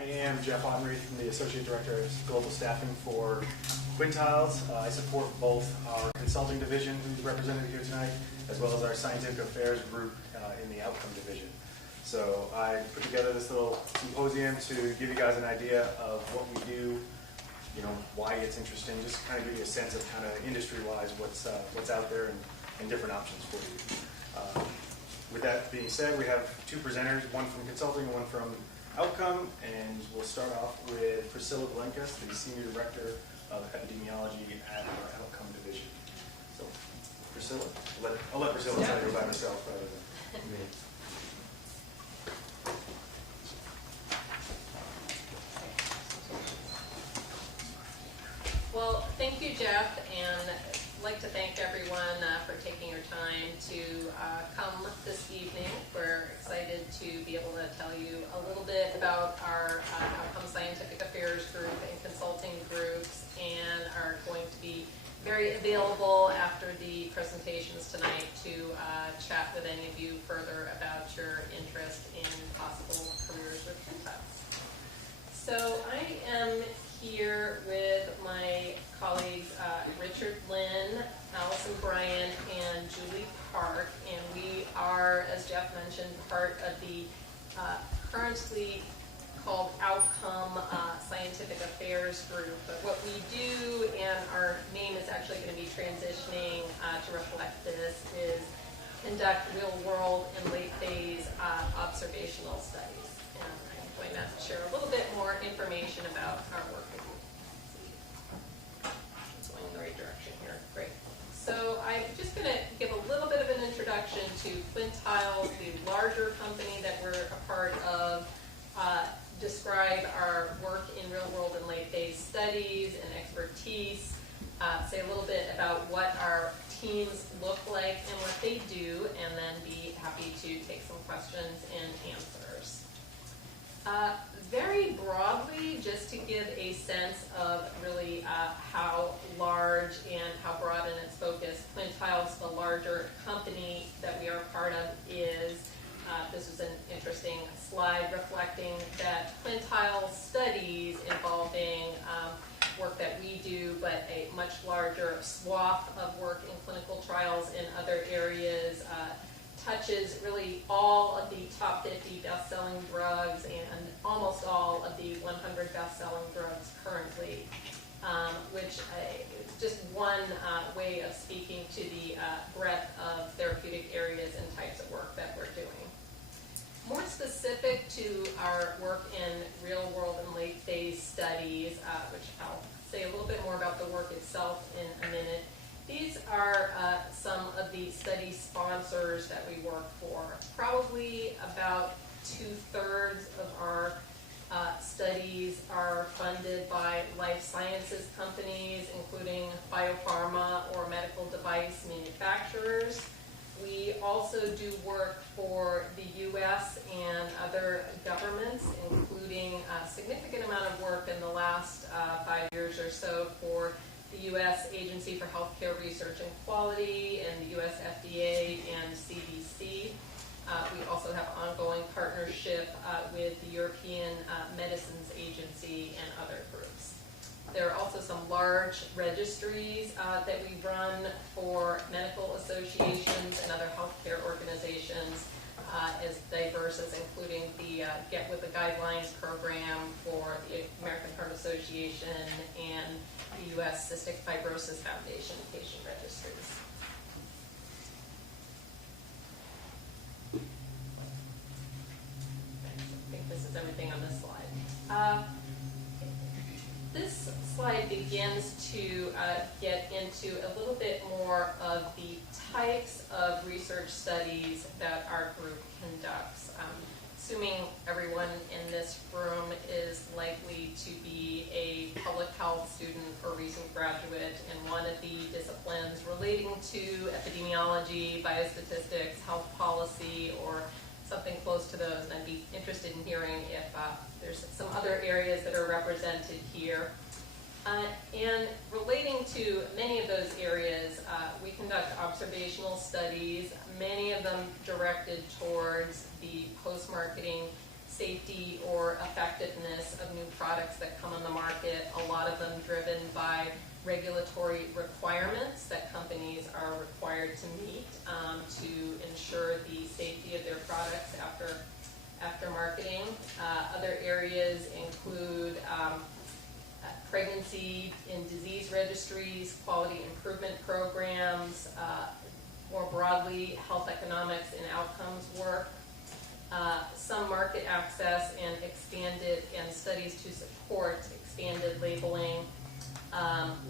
I am Jeff Ottenreith, I'm the Associate Director of Global Staffing for Quintiles. I support both our consulting division, who's represented here tonight, as well as our scientific affairs group in the outcome division. So I put together this little symposium to give you guys an idea of what we do, you know, why it's interesting, just kind of give you a sense of kind of industry-wise what's out there and different options for you. With that being said, we have two presenters, one from consulting and one from outcome, and we'll start off with Priscilla Glenkus, the Senior Director of Epidemiology at our outcome division. So, Priscilla, I'll let Priscilla tell you by myself rather than me. Well, thank you, Jeff, and I'd like to thank everyone for taking your time to come this evening. We're excited to be able to tell you a little bit about our outcome scientific affairs group and consulting groups, and are going to be very available after the presentations tonight to chat with any of you further about your interest in possible careers with Quintiles. So I am here with my colleagues Richard Lynn, Allison Bryant, and Julie Park, and we are, as Jeff mentioned, part of the currently called Outcome Scientific Affairs Group. But what we do, and our name is actually going to be transitioning to reflect this, is conduct real-world and late-phase observational studies. And I'm going to share a little bit more information about our work with you. It's going in the right direction here. Great. So I'm just going to give a little bit of an introduction to Quintiles, the larger company that we're a part of, describe our work in real-world and late-phase studies and expertise, say a little bit about what our teams look like and what they do, and then be happy to take some questions and answers. Very broadly, just to give a sense of really how large and how broad in its focus Quintiles, the larger company that we are part of, is. This was an interesting slide reflecting that Quintiles studies involving work that we do, but a much larger swath of work in clinical trials in other areas, touches really all of the top 50 best-selling drugs and almost all of the 100 best-selling drugs currently, which is just one way of speaking to the breadth of therapeutic areas and types of work that we're doing. More specific to our work in real-world and late-phase studies, which I'll say a little bit more about the work itself in a minute. These are some of the study sponsors that we work for. Probably about 2/3 of our studies are funded by life sciences companies, including biopharma or medical device manufacturers. We also do work for the U.S. and other governments, including a significant amount of work in the last 5 years or so for the U.S. Agency for Healthcare Research and Quality and the U.S. FDA and CDC. We also have ongoing partnership with the European Medicines Agency and other groups. There are also some large registries that we run for medical associations and other healthcare organizations, as diverse as including the Get With The Guidelines program for the American Heart Association and the U.S. Cystic Fibrosis Foundation patient registries. I think this is everything on this slide. This slide begins to get into a little bit more of the types of research studies that our group conducts. Assuming everyone in this room is likely to be a public health student or recent graduate in one of the disciplines relating to epidemiology, biostatistics, health policy, or something close to those, and I'd be interested in hearing if there's some other areas that are represented here. And relating to many of those areas, we conduct observational studies, many of them directed towards the post-marketing safety or effectiveness of new products that come on the market, a lot of them driven by regulatory requirements that companies are required to meet to ensure the safety of their products after marketing. Other areas include pregnancy and disease registries, quality improvement programs, more broadly, health economics and outcomes work, some market access and studies to support expanded labeling.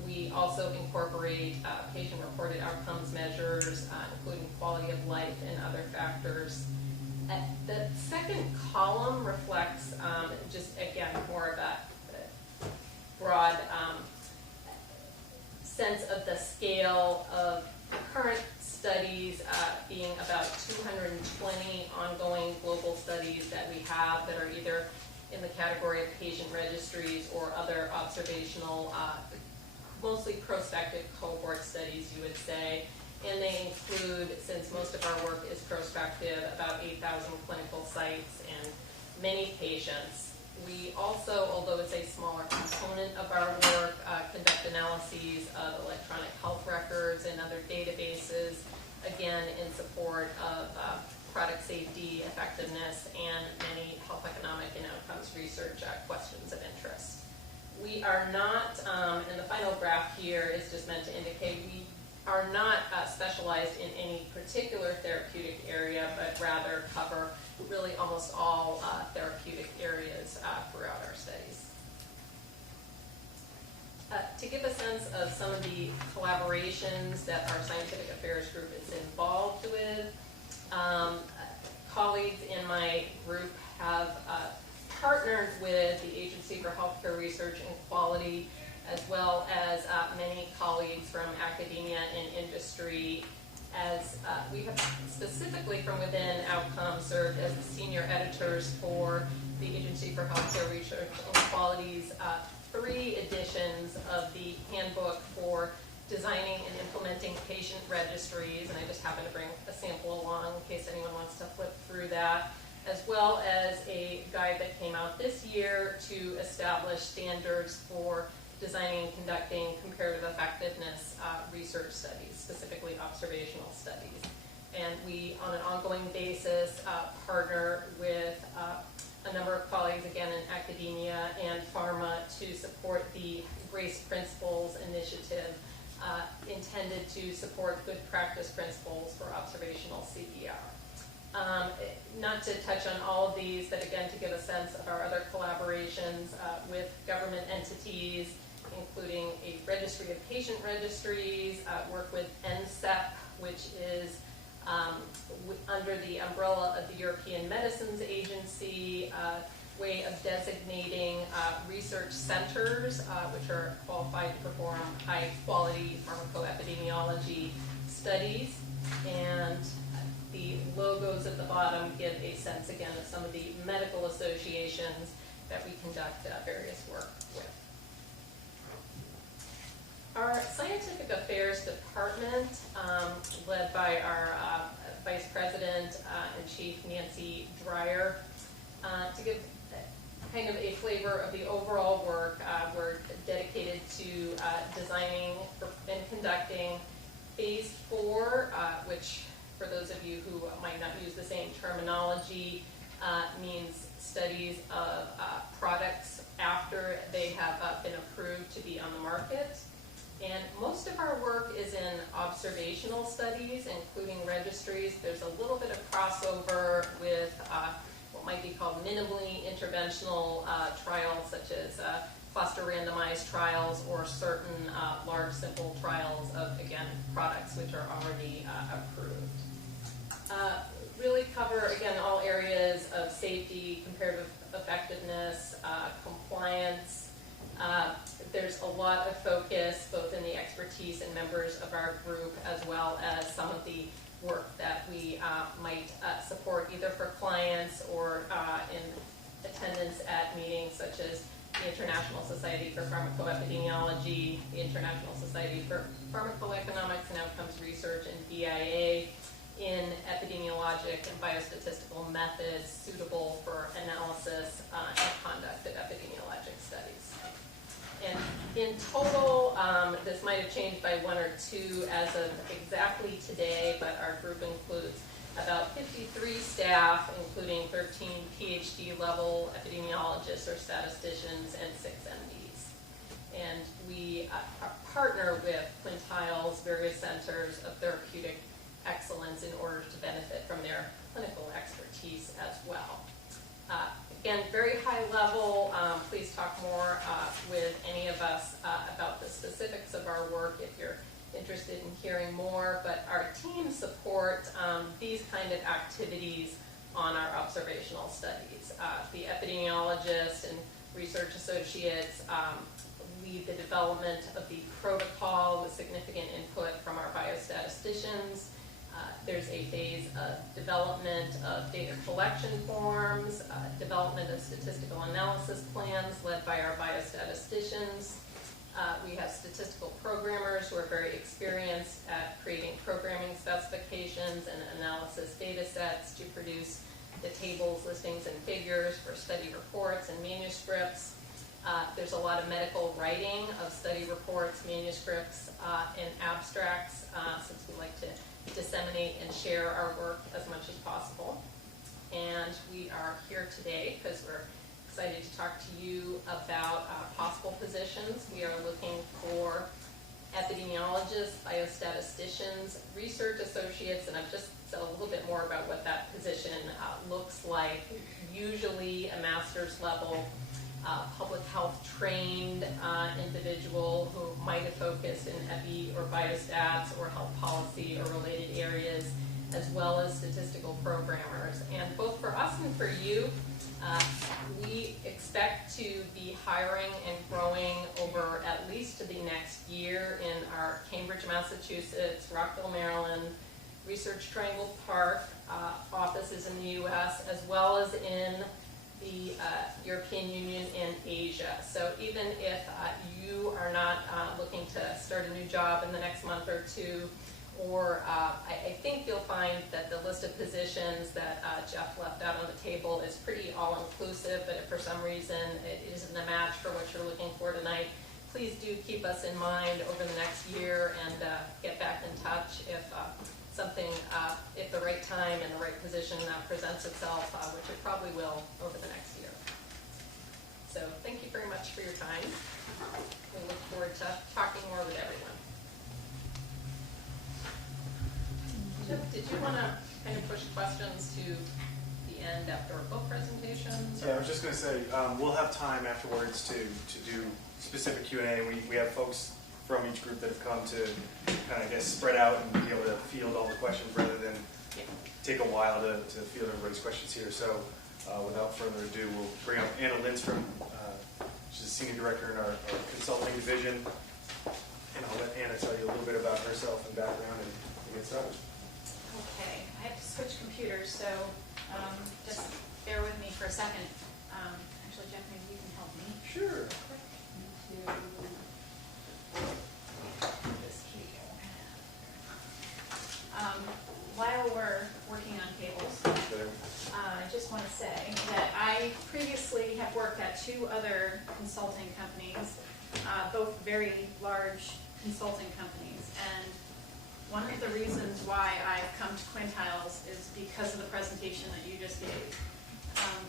We also incorporate patient-reported outcomes measures, including quality of life and other factors. The second column reflects just, again, more of a broad sense of the scale of current studies, being about 220 ongoing global studies that we have that are either in the category of patient registries or other observational, mostly prospective cohort studies, you would say. And they include, since most of our work is prospective, about 8,000 clinical sites and many patients. We also, although it's a smaller component of our work, conduct analyses of electronic health records and other databases, again, in support of product safety, effectiveness, and many health economic and outcomes research questions of interest. We are not, and the final graph here is just meant to indicate we are not specialized in any particular therapeutic area, but rather cover really almost all therapeutic areas throughout our studies. To give a sense of some of the collaborations that our scientific affairs group is involved with, colleagues in my group have partnered with the Agency for Healthcare Research and Quality, as well as many colleagues from academia and industry, as we have specifically from within Outcomes served as the senior editors for the Agency for Healthcare Research and Quality's 3 editions of the handbook for designing and implementing patient registries, and I just happen to bring a sample along in case anyone wants to flip through that, as well as a guide that came out this year to establish standards for designing and conducting comparative effectiveness research studies, specifically observational studies. And we, on an ongoing basis, partner with a number of colleagues, again, in academia and pharma to support the GRACE Principles initiative intended to support good practice principles for observational CER. Not to touch on all of these, but again, to give a sense of our other collaborations with government entities, including a registry of patient registries, work with NSEP, which is under the umbrella of the European Medicines Agency, way of designating research centers, which are qualified to perform high-quality pharmacoepidemiology studies. And the logos at the bottom give a sense, again, of some of the medical associations that we conduct various work with. Our Scientific Affairs Department, led by our Vice President and Chief Nancy Dreyer, to give kind of a flavor of the overall work, we're dedicated to designing and conducting Phase 4, which, for those of you who might not use the same terminology, means studies of products after they have been approved to be on the market. And most of our work is in observational studies, including registries. There's a little bit of crossover with what might be called minimally interventional trials, such as cluster randomized trials or certain large simple trials of, again, products which are already approved. Really cover, again, all areas of safety, comparative effectiveness, compliance. There's a lot of focus, both in the expertise and members of our group, as well as some of the work that we might support either for clients or in attendance at meetings such as the International Society for Pharmacoepidemiology, the International Society for Pharmacoeconomics and Outcomes Research, and BIA, in epidemiologic and biostatistical methods suitable for analysis and conduct of epidemiologic studies. And in total, this might have changed by 1 or 2 as of exactly today, but our group includes about 53 staff, including 13 PhD level epidemiologists or statisticians and 6 MDs. And we partner with Quintiles, various centers of therapeutic excellence in order to benefit from their clinical expertise as well. Again, very high level. Please talk more with any of us about the specifics of our work if you're interested in hearing more. But our team support these kind of activities on our observational studies. The epidemiologists and research associates lead the development of the protocol with significant input from our biostatisticians. There's a phase of development of data collection forms, development of statistical analysis plans led by our biostatisticians. We have statistical programmers who are very experienced at creating programming specifications and analysis data sets to produce the tables, listings, and figures for study reports and manuscripts. There's a lot of medical writing of study reports, manuscripts, and abstracts, since we like to disseminate and share our work as much as possible. And we are here today because we're excited to talk to you about possible positions. We are looking for epidemiologists, biostatisticians, research associates, and I've just said a little bit more about what that position looks like. Usually a master's level public health trained individual who might have focused in epi or biostats or health policy or related areas, as well as statistical programmers. And both for us and for you, we expect to be hiring and growing over at least the next year in our Cambridge, Massachusetts, Rockville, Maryland, Research Triangle Park offices in the US, as well as in the European Union and Asia. So even if you are not looking to start a new job in the next month or 2, or I think you'll find that the list of positions that Jeff left out on the table is pretty all-inclusive, but if for some reason it isn't a match for what you're looking for tonight, please do keep us in mind over the next year and get back in touch if something, if the right time and the right position presents itself, which it probably will over the next year. So thank you very much for your time. We look forward to talking more with everyone. Jeff, did you want to kind of push questions to the end after book presentations? Yeah, I was just going to say, we'll have time afterwards to do specific Q&A. We have folks from each group that have come to kind of, I guess, spread out and be able to field all the questions rather than take a while to field everybody's questions here. So without further ado, we'll bring up Anna Lindstrom. She's a senior director in our consulting division. And I'll let Anna tell you a little bit about herself and background and get started. Okay, I have to switch computers, so just bear with me for a second. Actually, Jeff, maybe you can help me. Sure. This cable. While we're working on cables, I just want to say that I previously have worked at 2 other consulting companies, both very large consulting companies, and one of the reasons why I've come to Quintiles is because of the presentation that you just gave.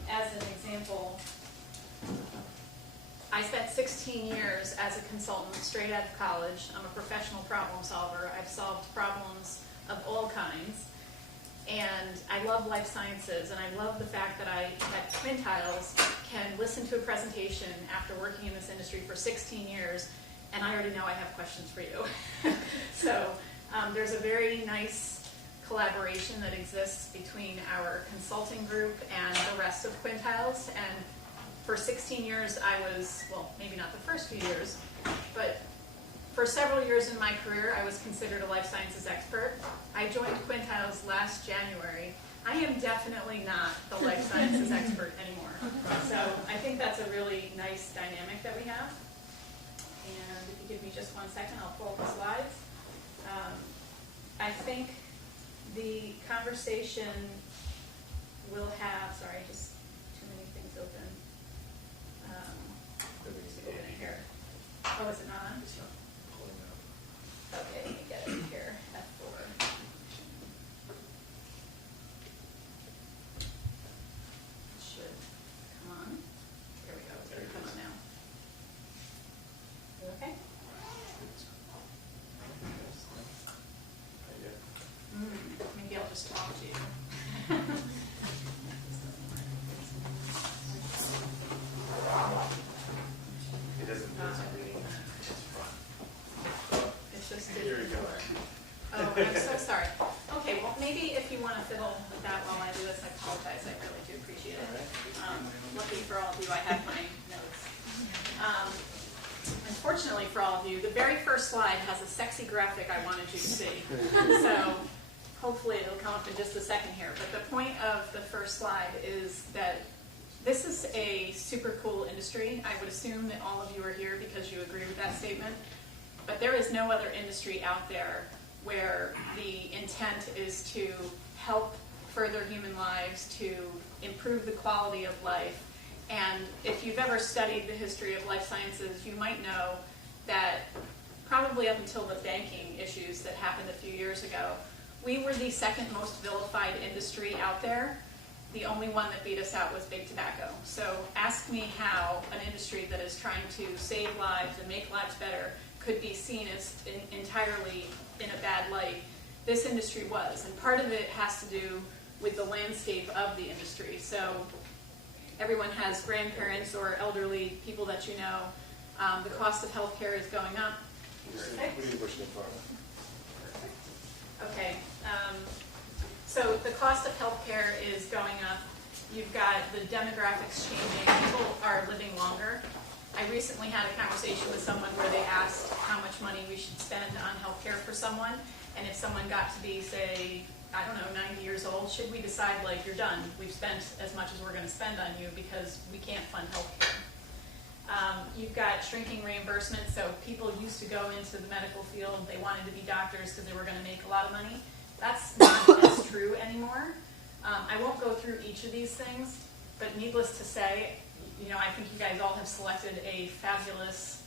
As an example, I spent 16 years as a consultant straight out of college. I'm a professional problem solver. I've solved problems of all kinds. And I love life sciences, and I love the fact that I, at Quintiles, can listen to a presentation after working in this industry for 16 years, and I already know I have questions for you. So there's a very nice collaboration that exists between our consulting group and the rest of Quintiles. And for 16 years, I was, well, maybe not the first few years, but for several years in my career, I was considered a life sciences expert. I joined Quintiles last January. I am definitely not the life sciences expert anymore. So I think that's a really nice dynamic that we have. And if you give me just 1 second, I'll pull up the slides. I think The conversation will have, sorry, just too many things open. Just open it here. Oh, is it not on? It's not pulling up. Okay, let me get it here. F4. Should come on. Here we go. There it comes now. You okay? Maybe I'll just talk to you. It doesn't reading. It's just Here we go. Oh, I'm so sorry. Okay, well, maybe if you want to fiddle with that while I do this, I apologize. I really do appreciate it. Lucky for all of you, I have my notes. Unfortunately for all of you, the very first slide has a sexy graphic I wanted you to see. So hopefully it'll come up in just a second here. But the point of the first slide is that this is a super cool industry. I would assume that all of you are here because you agree with that statement. But there is no other industry out there where the intent is to help further human lives, to improve the quality of life. And if you've ever studied the history of life sciences, you might know that probably up until the banking issues that happened a few years ago, we were the second most vilified industry out there. The only one that beat us out was big tobacco. So ask me how an industry that is trying to save lives and make lives better could be seen as entirely in a bad light. This industry was, and part of it has to do with the landscape of the industry. So everyone has grandparents or elderly people that you know. The cost of healthcare is going up. We didn't push it far. Okay, so the cost of healthcare is going up. You've got the demographics changing. People are living longer. I recently had a conversation with someone where they asked how much money we should spend on healthcare for someone, and if someone got to be, say, I don't know, 90 years old, should we decide, like, you're done, we've spent as much as we're going to spend on you because we can't fund healthcare. You've got shrinking reimbursement, so people used to go into the medical field, they wanted to be doctors because they were going to make a lot of money. That's not as true anymore. I won't go through each of these things, but needless to say, you know, I think you guys all have selected a fabulous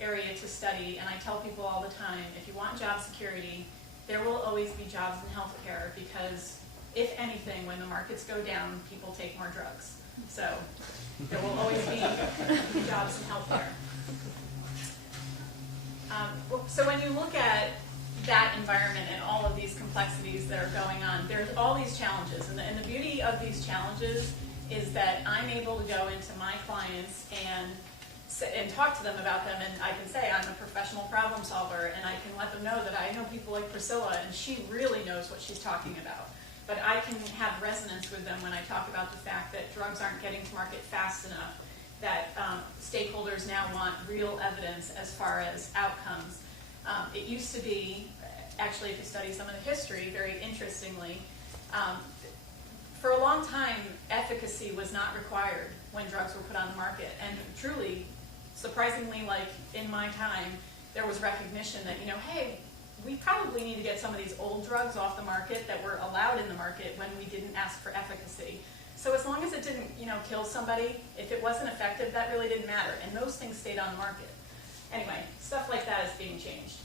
area to study, and I tell people all the time, if you want job security, there will always be jobs in healthcare because, if anything, when the markets go down, people take more drugs. So there will always be jobs in healthcare. So when you look at that environment and all of these complexities that are going on, there's all these challenges. And the beauty of these challenges is that I'm able to go into my clients and talk to them about them, and I can say I'm a professional problem solver, and I can let them know that I know people like Priscilla, and she really knows what she's talking about. But I can have resonance with them when I talk about the fact that drugs aren't getting to market fast enough, that stakeholders now want real evidence as far as outcomes. It used to be, actually, if you study some of the history, very interestingly, for a long time, efficacy was not required when drugs were put on the market. And truly, surprisingly, like in my time, there was recognition that, you know, hey, we probably need to get some of these old drugs off the market that were allowed in the market when we didn't ask for efficacy. So as long as it didn't, you know, kill somebody, if it wasn't effective, that really didn't matter. And those things stayed on the market. Anyway, stuff like that is being changed.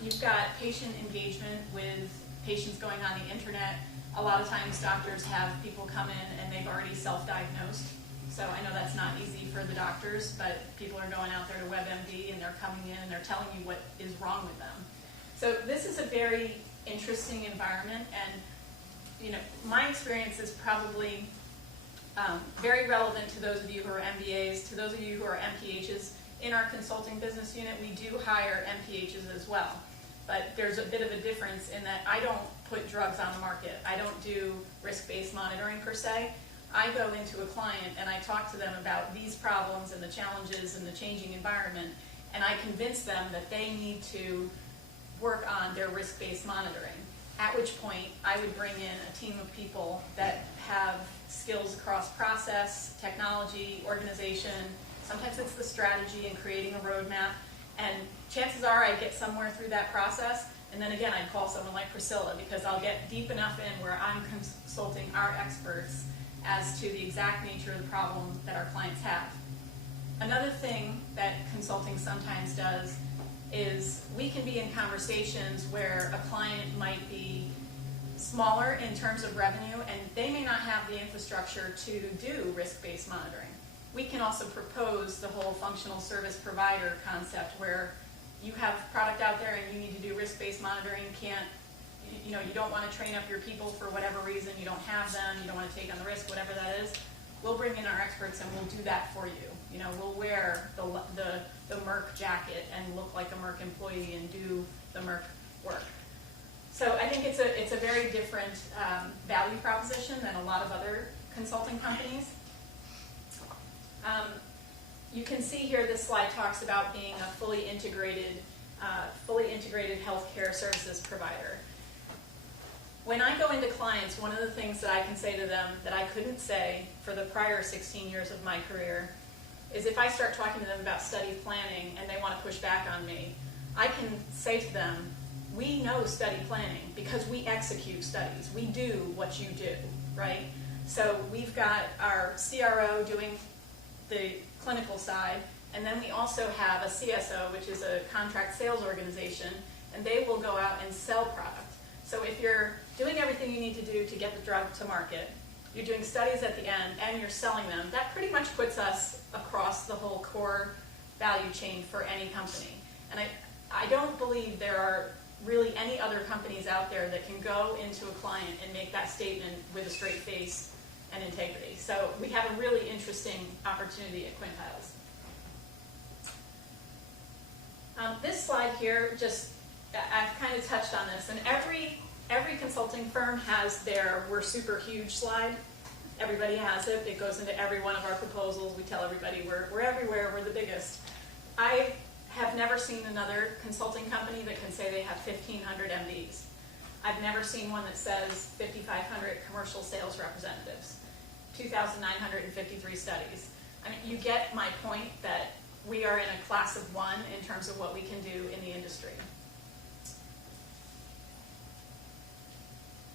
You've got patient engagement with patients going on the internet. A lot of times doctors have people come in and they've already self-diagnosed. So I know that's not easy for the doctors, but people are going out there to WebMD and they're coming in and they're telling you what is wrong with them. So this is a very interesting environment, and you know, my experience is probably very relevant to those of you who are MBAs, to those of you who are MPHs. In our consulting business unit, we do hire MPHs as well. But there's a bit of a difference in that I don't put drugs on the market. I don't do risk-based monitoring per se. I go into a client and I talk to them about these problems and the challenges and the changing environment, and I convince them that they need to work on their risk-based monitoring. At which point, I would bring in a team of people that have skills across process, technology, organization. Sometimes it's the strategy and creating a roadmap. And chances are I get somewhere through that process, And then again, I'd call someone like Priscilla because I'll get deep enough in where I'm consulting our experts as to the exact nature of the problem that our clients have. Another thing that consulting sometimes does is we can be in conversations where a client might be smaller in terms of revenue and they may not have the infrastructure to do risk-based monitoring. We can also propose the whole functional service provider concept where you have product out there and you need to do risk-based monitoring, you don't want to train up your people for whatever reason, you don't have them, you don't want to take on the risk, whatever that is, we'll bring in our experts and we'll do that for you. We'll wear the Merck jacket and look like a Merck employee and do the Merck work. So I think it's a very different value proposition than a lot of other consulting companies. You can see here this slide talks about being a fully integrated healthcare services provider. When I go into clients, one of the things that I can say to them that I couldn't say for the prior 16 years of my career is if I start talking to them about study planning and they want to push back on me, I can say to them, we know study planning because we execute studies. We do what you do, right? So we've got our CRO doing the clinical side, and then we also have a CSO, which is a contract sales organization, and they will go out and sell product. So if you're doing everything you need to do to get the drug to market, you're doing studies at the end, and you're selling them, that pretty much puts us across the whole core value chain for any company. And I don't believe there are really any other companies out there that can go into a client and make that statement with a straight face and integrity. So we have a really interesting opportunity at Quintiles. This slide here, I've kind of touched on this, and every consulting firm has their "we're super huge" slide. Everybody has it. It goes into every one of our proposals. We tell everybody we're everywhere, we're the biggest. I have never seen another consulting company that can say they have 1,500 MDs. I've never seen one that says 5,500 commercial sales representatives, 2,953 studies. I mean, you get my point that we are in a class of one in terms of what we can do in the industry.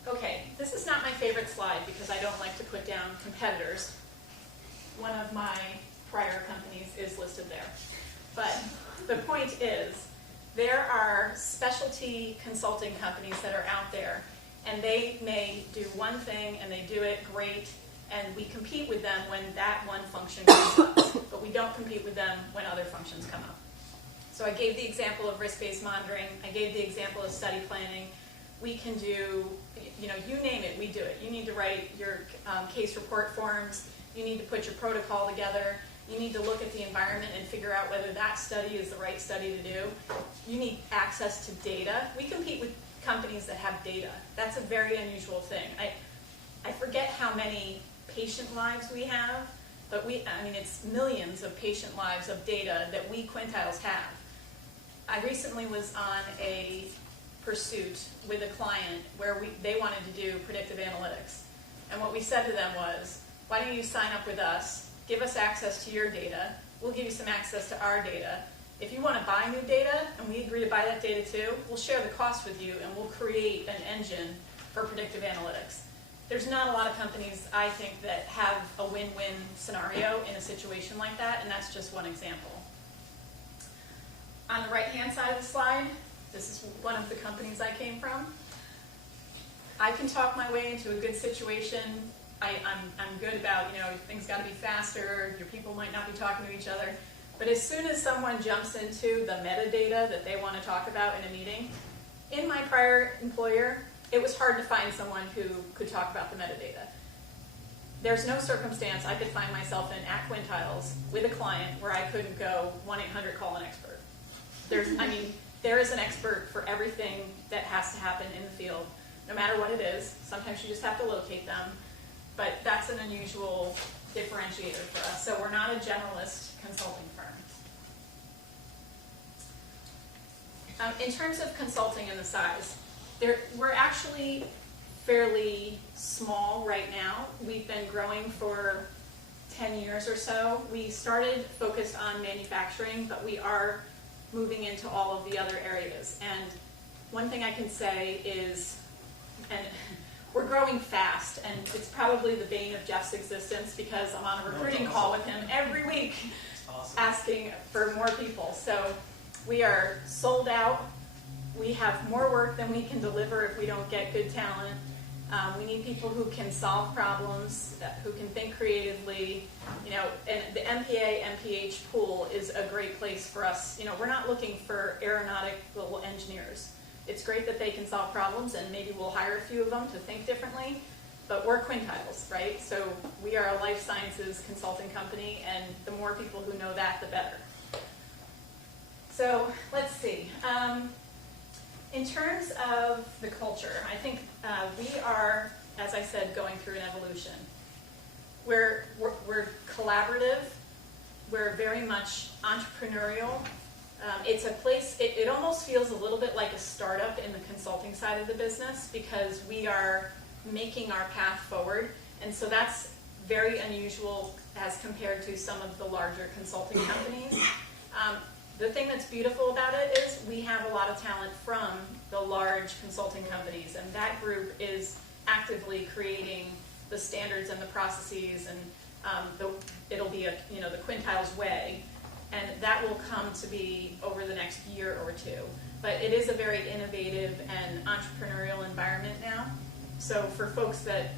Okay, this is not my favorite slide because I don't like to put down competitors. One of my prior companies is listed there. But the point is, there are specialty consulting companies that are out there, and they may do one thing and they do it great, and we compete with them when that one function comes up, but we don't compete with them when other functions come up. So I gave the example of risk-based monitoring. I gave the example of study planning. We can do, you name it, we do it. You need to write your case report forms. You need to put your protocol together. You need to look at the environment and figure out whether that study is the right study to do. You need access to data. We compete with companies that have data. That's a very unusual thing. I forget how many patient lives we have, but it's millions of patient lives of data that we Quintiles have. I recently was on a pursuit with a client where they wanted to do predictive analytics. And what we said to them was, why don't you sign up with us? Give us access to your data. We'll give you some access to our data. If you want to buy new data, and we agree to buy that data too, we'll share the cost with you, and we'll create an engine for predictive analytics. There's not a lot of companies, I think, that have a win-win scenario in a situation like that, and that's just one example. On the right-hand side of the slide, this is one of the companies I came from. I can talk my way into a good situation. I'm good about, things got to be faster, your people might not be talking to each other. But as soon as someone jumps into the metadata that they want to talk about in a meeting, in my prior employer, it was hard to find someone who could talk about the metadata. There's no circumstance I could find myself in at Quintiles with a client where I couldn't go 1-800 call an expert. There is an expert for everything that has to happen in the field, no matter what it is. Sometimes you just have to locate them. But that's an unusual differentiator for us. So we're not a generalist consulting firm. In terms of consulting and the size, we're actually fairly small right now. We've been growing for 10 years or so. We started focused on manufacturing, but we are moving into all of the other areas. And one thing I can say is, and we're growing fast, and it's probably the bane of Jeff's existence because I'm on a recruiting call with him every week asking for more people. So we are sold out. We have more work than we can deliver if we don't get good talent. We need people who can solve problems, who can think creatively. You know, and the MPA, MPH pool is a great place for us. You know, we're not looking for aeronautical engineers. It's great that they can solve problems, and maybe we'll hire a few of them to think differently, but we're Quintiles, right? So we are a life sciences consulting company, and the more people who know that, the better. So let's see. In terms of the culture, I think we are, as I said, going through an evolution. We're collaborative. We're very much entrepreneurial. It's a place, it almost feels a little bit like a startup in the consulting side of the business because we are making our path forward. And so that's very unusual as compared to some of the larger consulting companies. The thing that's beautiful about it is we have a lot of talent from the large consulting companies, and that group is actively creating the standards and the processes, and it'll be the Quintiles way, and that will come to be over the next year or two. But it is a very innovative and entrepreneurial environment now. So for folks that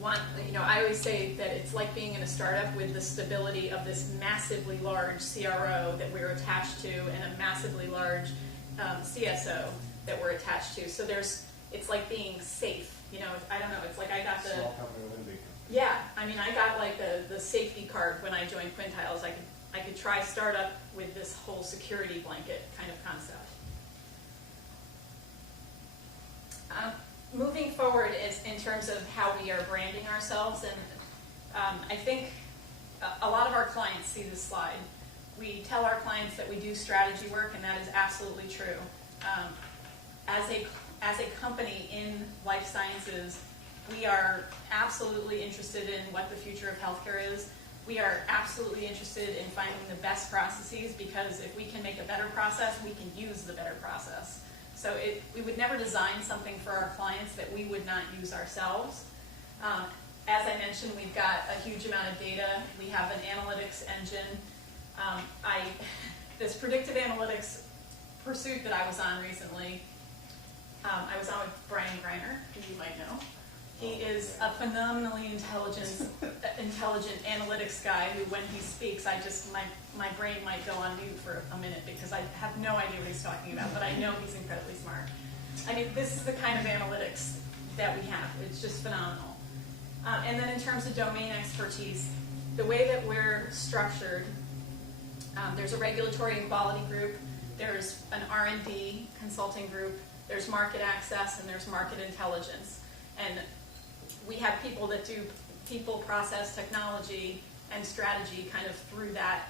want, I always say that it's like being in a startup with the stability of this massively large CRO that we're attached to and a massively large CSO that we're attached to. So it's like being safe. I don't know. It's like I got the small company within a big company. Yeah, I got like the safety card when I joined Quintiles. I could try startup with this whole security blanket kind of concept. Moving forward is in terms of how we are branding ourselves, and I think a lot of our clients see this slide. We tell our clients that we do strategy work, and that is absolutely true. As a company in life sciences, we are absolutely interested in what the future of healthcare is. We are absolutely interested in finding the best processes because if we can make a better process, we can use the better process. So we would never design something for our clients that we would not use ourselves. As I mentioned, we've got a huge amount of data. We have an analytics engine. This predictive analytics pursuit that I was on recently, I was on with Brian Greiner, who you might know. He is a phenomenally intelligent analytics guy who, when he speaks, my brain might go on mute for a minute because I have no idea what he's talking about, but I know he's incredibly smart. This is the kind of analytics that we have. It's just phenomenal. And then in terms of domain expertise, the way that we're structured, there's a regulatory and quality group, there's an R&D consulting group, there's market access, and there's market intelligence. And we have people that do people, process, technology, and strategy kind of through that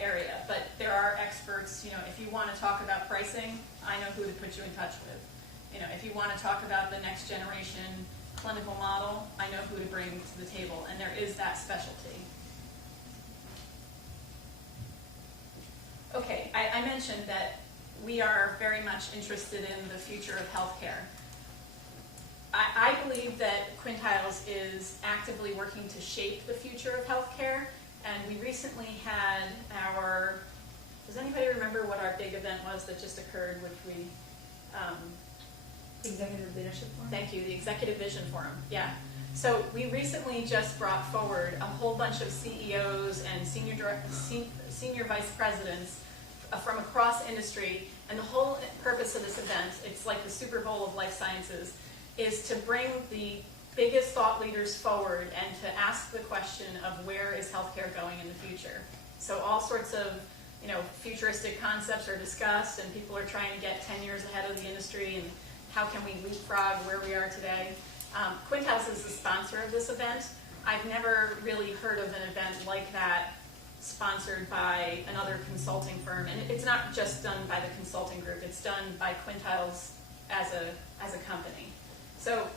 area. But there are experts. If you want to talk about pricing, I know who to put you in touch with. If you want to talk about the next generation clinical model, I know who to bring to the table, and there is that specialty. Okay, I mentioned that we are very much interested in the future of healthcare. I believe that Quintiles is actively working to shape the future of healthcare, and we recently had does anybody remember what our big event was that just occurred, which we... Executive Leadership Forum? Thank you, the Executive Vision Forum, yeah. So we recently just brought forward a whole bunch of CEOs and senior vice presidents from across industry, and the whole purpose of this event, it's like the Super Bowl of life sciences, is to bring the biggest thought leaders forward and to ask the question of where is healthcare going in the future. So all sorts of futuristic concepts are discussed, and people are trying to get 10 years ahead of the industry, and how can we leapfrog where we are today. Quintiles is the sponsor of this event. I've never really heard of an event like that sponsored by another consulting firm, and it's not just done by the consulting group, it's done by Quintiles as a company. So,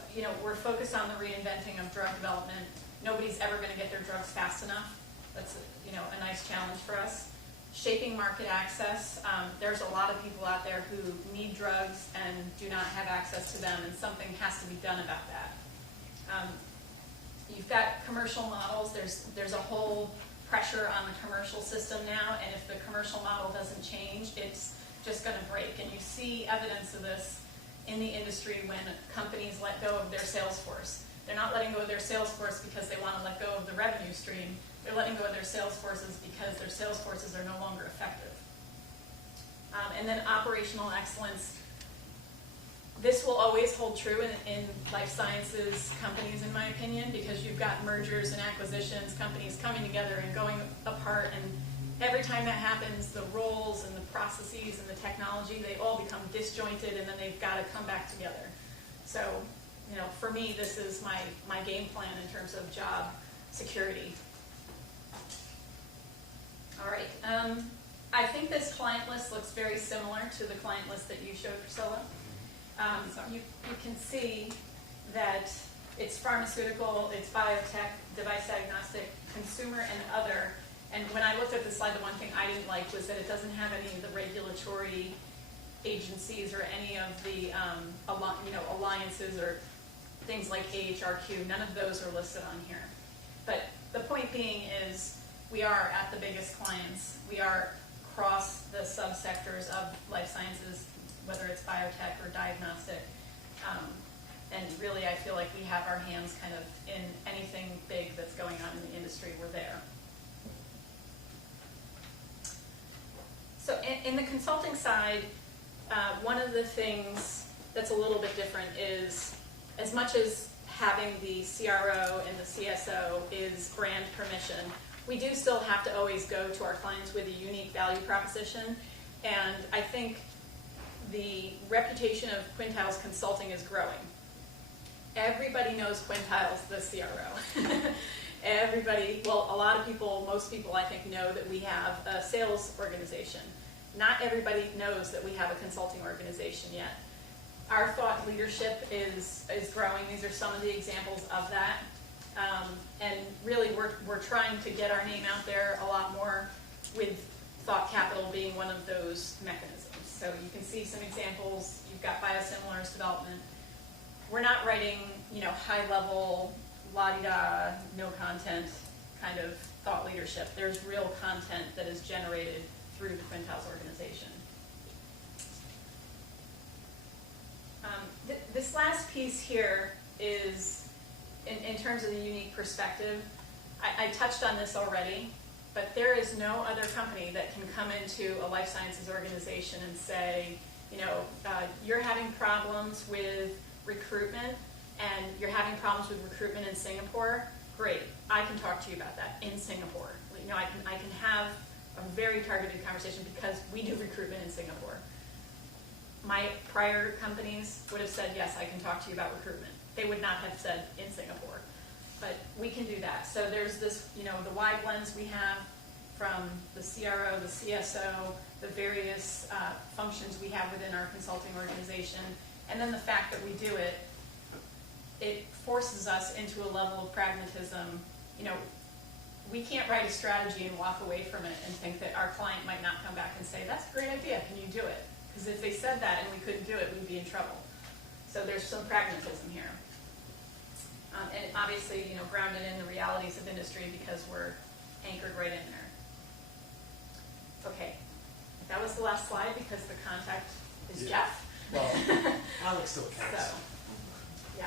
we're focused on the reinventing of drug development. Nobody's ever going to get their drugs fast enough. That's a nice challenge for us. shaping market access. There's a lot of people out there who need drugs and do not have access to them, and something has to be done about that. You've got commercial models. There's a whole pressure on the commercial system now, and if the commercial model doesn't change, it's just going to break. And you see evidence of this in the industry when companies let go of their sales force. They're not letting go of their sales force because they want to let go of the revenue stream. They're letting go of their sales forces because their sales forces are no longer effective. And then operational excellence. This will always hold true in life sciences companies, in my opinion, because you've got mergers and acquisitions, companies coming together and going apart, and every time that happens, the roles and the processes and the technology, they all become disjointed, and then they've got to come back together. So, you know, for me, this is my game plan in terms of job security. All right. I think this client list looks very similar to the client list that you showed, Priscilla. You can see that it's pharmaceutical, it's biotech, device diagnostic, consumer, and other. And when I looked at the slide, the one thing I didn't like was that it doesn't have any of the regulatory agencies or any of the alliances or things like AHRQ. None of those are listed on here. But the point being is we are at the biggest clients. We are across the subsectors of life sciences, whether it's biotech or diagnostic. And really, I feel like we have our hands kind of in anything big that's going on in the industry. We're there. So in the consulting side, one of the things that's a little bit different is, as much as having the CRO and the CSO is brand permission, we do still have to always go to our clients with a unique value proposition. And I think the reputation of Quintiles Consulting is growing. Everybody knows Quintiles, the CRO. Everybody, well, a lot of people, most people I think know that we have a sales organization. Not everybody knows that we have a consulting organization yet. Our thought leadership is growing. These are some of the examples of that. And really we're trying to get our name out there a lot more, with thought capital being one of those mechanisms. So you can see some examples. You've got biosimilars development. We're not writing, high-level, la-di-da, no content kind of thought leadership. There's real content that is generated through the Quintiles organization. This last piece here is, in terms of the unique perspective, I touched on this already, but there is no other company that can come into a life sciences organization and say, you're having problems with recruitment, and you're having problems with recruitment in Singapore. Great, I can talk to you about that in Singapore. I can have a very targeted conversation because we do recruitment in Singapore. My prior companies would have said, yes, I can talk to you about recruitment. They would not have said in Singapore. But we can do that. So there's this, the wide lens we have from the CRO, the CSO, the various functions we have within our consulting organization, and then the fact that we do it, it forces us into a level of pragmatism. We can't write a strategy and walk away from it and think that our client might not come back and say, that's a great idea, can you do it? Because if they said that and we couldn't do it, we'd be in trouble. So there's some pragmatism here. And obviously, grounded in the realities of industry because we're anchored right in there. Okay, that was the last slide because the contact is Jeff. Well, Alex still counts. So, yeah.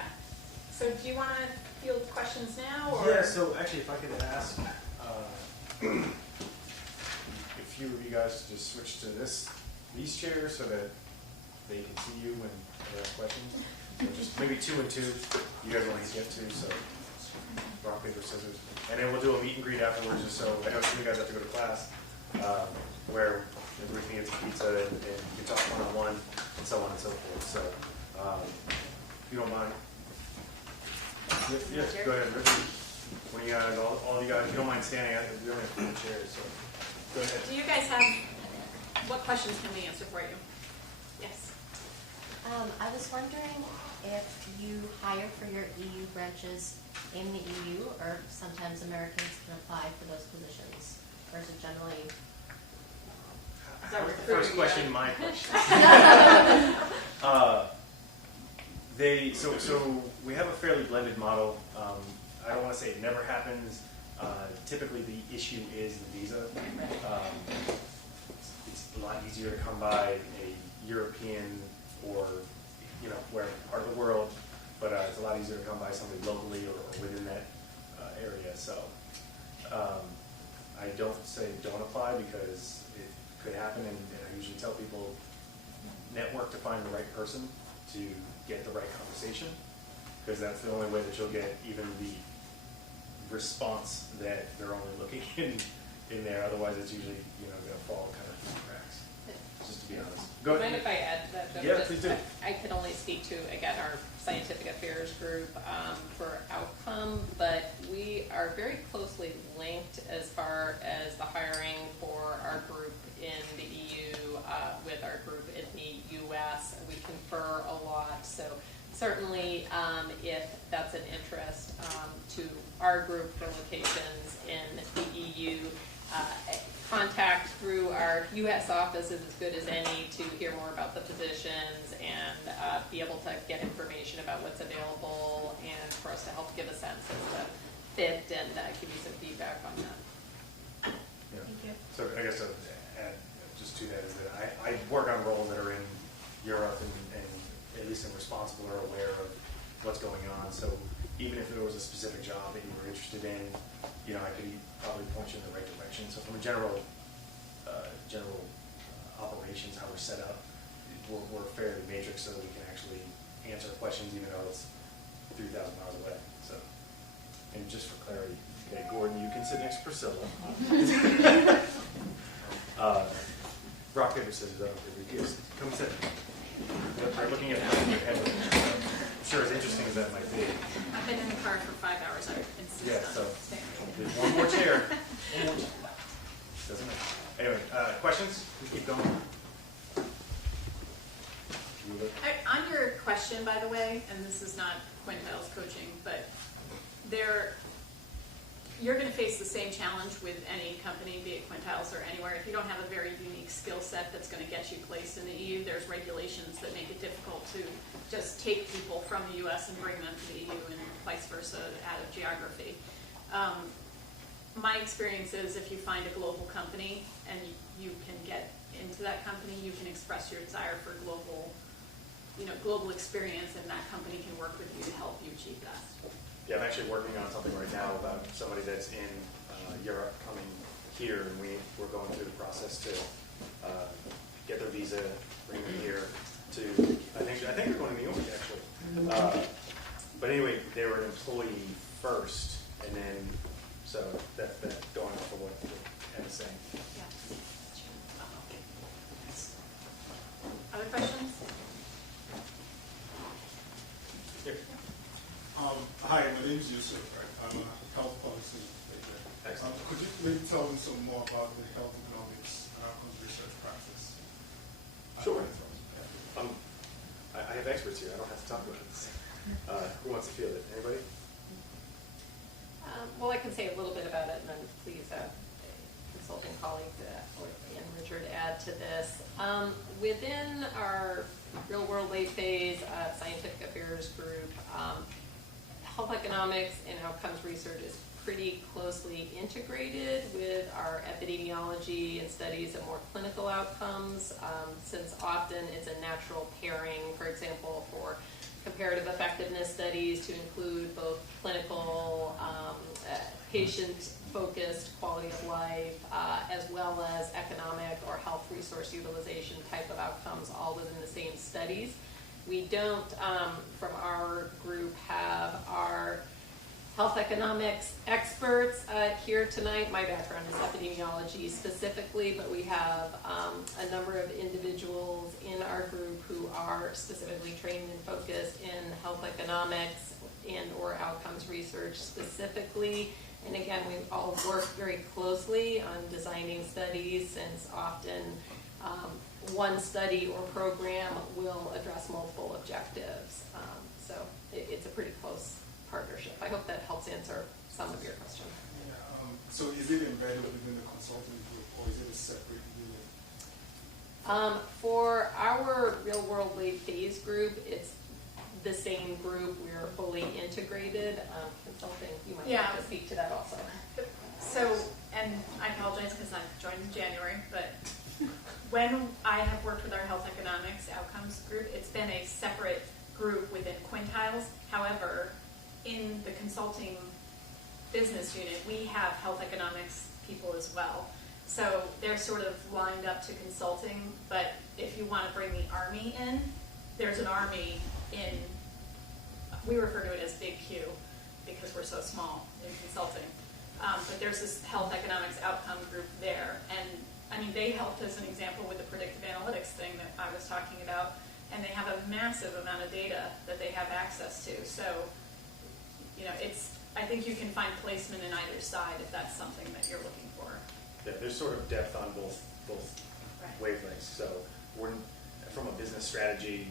So do you want to field questions now? Or? Yeah, so actually if I could ask a few of you guys to just switch to these chairs so that they can see you when they ask questions. So just maybe 2 and 2, you guys will need to get to, so rock, paper, scissors. And then we'll do a meet and greet afterwards, just so I know some of you guys have to go to class, where we can get some pizza and you can talk one-on-one and so on and so forth. So if you don't mind. Yes, go ahead, Rick. When you guys, all of you guys, if you don't mind standing, we only have 4 chairs, so go ahead. Do you guys have, what questions can we answer for you? Yes. I was wondering if you hire for your EU branches in the EU, or sometimes Americans can apply for those positions, or is it generally So The first question, my question. So we have a fairly blended model. I don't want to say it never happens. Typically, the issue is the visa. It's a lot easier to come by a European or where part of the world, but it's a lot easier to come by somebody locally or within that area. So I don't say don't apply because it could happen, and I usually tell people network to find the right person to get the right conversation, because that's the only way that you'll get even the response that they're only looking in there. Otherwise, it's usually going to fall kind of through the cracks. Just to be honest. Go ahead. Mind if I add to that? Joe? Yeah, please do. I can only speak to, again, our scientific affairs group for outcome, but we are very closely linked as far as the hiring for our group in the EU with our group in the US. We confer a lot, so certainly if that's an interest to our group for locations in the EU, contact through our U.S. office is as good as any to hear more about the positions and be able to get information about what's available and for us to help give a sense as to fit and give you some feedback on that. Yeah. Thank you. So I guess to add just to that is that I work on roles that are in Europe and at least I'm responsible or aware of what's going on. So even if there was a specific job that you were interested in, I could probably point you in the right direction. So from a general operations, how we're set up, we're fairly matrix so that we can actually answer questions even though it's 3,000 miles away. So, and just for clarity, okay, Gordon, you can sit next to Priscilla. Rock, paper, scissors, come sit. They're looking at your head. I'm sure as interesting as that might be. I've been in the car for 5 hours. I insist Yeah, on so staying. there's one more chair. One more chair. Doesn't matter. Anyway, questions? We keep going. On your question, by the way, and this is not Quintiles coaching, but you're going to face the same challenge with any company, be it Quintiles or anywhere. If you don't have a very unique skill set that's going to get you placed in the EU, there's regulations that make it difficult to just take people from the U.S. and bring them to the EU and vice versa out of geography. My experience is if you find a global company and you can get into that company, you can express your desire for global experience, and that company can work with you to help you achieve that. Yeah, I'm actually working on something right now about somebody that's in Europe coming here, and we're going through the process to get their visa, bring them here to, I think they're going to New York actually. But anyway, they were an employee first, and then, so that's going off of what Ed is saying. Yeah. Other questions? Here. Hi, my name is Yusuf. I'm a health policy major. Excellent. Could you maybe tell me some more about the health economics and outcomes research practice? Sure. I have experts here. I don't have to talk about this. Who wants to field it? Anybody? Well, I can say a little bit about it, and then please, consulting colleagues and Richard add to this. Within our real-world late phase scientific affairs group, health economics and outcomes research is pretty closely integrated with our epidemiology and studies of more clinical outcomes, since often it's a natural pairing, for example, for comparative effectiveness studies to include both clinical, patient-focused quality of life, as well as economic or health resource utilization type of outcomes, all within the same studies. We don't, from our group, have our health economics experts here tonight. My background is epidemiology specifically, but we have a number of individuals in our group who are specifically trained and focused in health economics and or outcomes research specifically. And again, we all work very closely on designing studies, since often one study or program will address multiple objectives. So it's a pretty close partnership. I hope that helps answer some of your question. Yeah, so is it embedded within the consulting group, or is it a separate unit? For our real world wave phase group, it's the same group. We're fully integrated. Consulting, you might Yeah. want to speak to that also. So, and I apologize because I joined in January, but when I have worked with our health economics outcomes group, it's been a separate group within Quintiles. However, in the consulting business unit, we have health economics people as well. So they're sort of lined up to consulting, but if you want to bring the Army in, there's an Army in, we refer to it as Big Q because we're so small in consulting. But there's this health economics outcome group there. And I mean, they helped as an example with the predictive analytics thing that I was talking about. And they have a massive amount of data that they have access to. So, you know, I think you can find placement in either side if that's something that you're looking for. Yeah, there's sort of depth on both Right. wavelengths. So from a business strategy,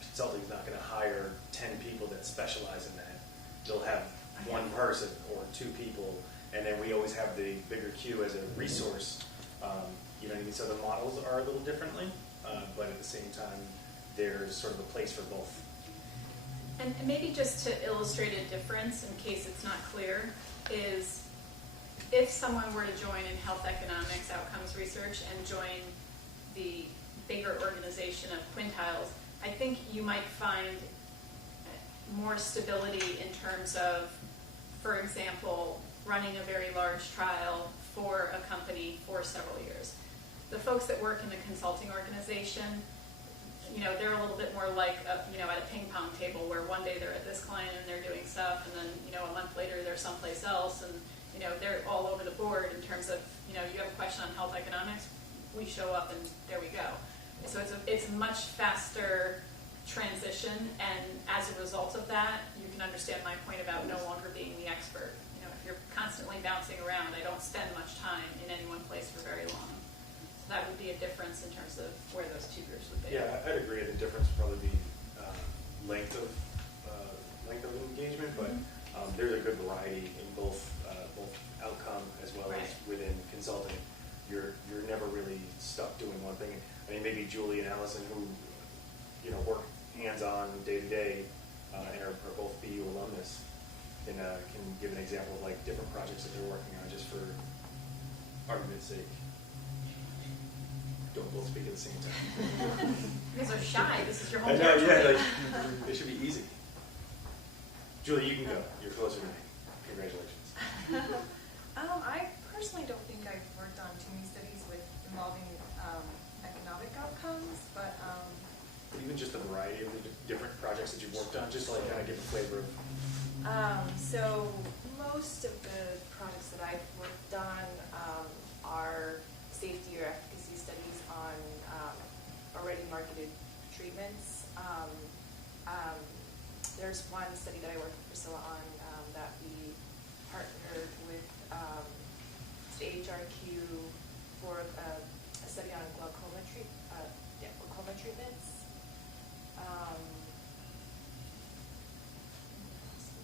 consulting's not going to hire 10 people that specialize in that. They'll have one person or 2 people, and then we always have the bigger queue as a resource. You know what I mean? So the models are a little differently, but at the same time, there's sort of a place for both. And maybe just to illustrate a difference in case it's not clear, is if someone were to join in health economics outcomes research and join the bigger organization of Quintiles, I think you might find more stability in terms of, for example, running a very large trial for a company for several years. The folks that work in the consulting organization, you know, they're a little bit more like, you know, at a ping pong table where one day they're at this client and they're doing stuff, and then, you know, a month later they're someplace else, and, you know, they're all over the board in terms of, you know, you have a question on health economics, we show up and there we go. So it's a much faster transition, and as a result of that, you can understand my point about no longer being the expert. You know, if you're constantly bouncing around, I don't spend much time in any one place for very long. So that would be a difference in terms of where those two groups would be. Yeah, I'd agree. The difference would probably be length of engagement, but there's a good variety in both outcome as well as within consulting. You're never really stuck doing one thing. I mean, maybe Julie and Allison, who work hands-on day to day, and are both BU alumnus, can give an example of like different projects that they're working on, just for argument's sake. Don't both speak at the same time. You guys are shy. This is your I home know, territory. yeah, it should be easy. Julie, you can go. You're closer to me. Congratulations. I personally don't think I've worked on too many studies involving economic outcomes, but Even just the variety of the different projects that you've worked on, just to like kind of give a flavor of. so most of the projects that I've worked on are safety or efficacy studies on already marketed treatments. There's one study that I worked with Priscilla on that we partnered with HRQ for a study on glaucoma treatments.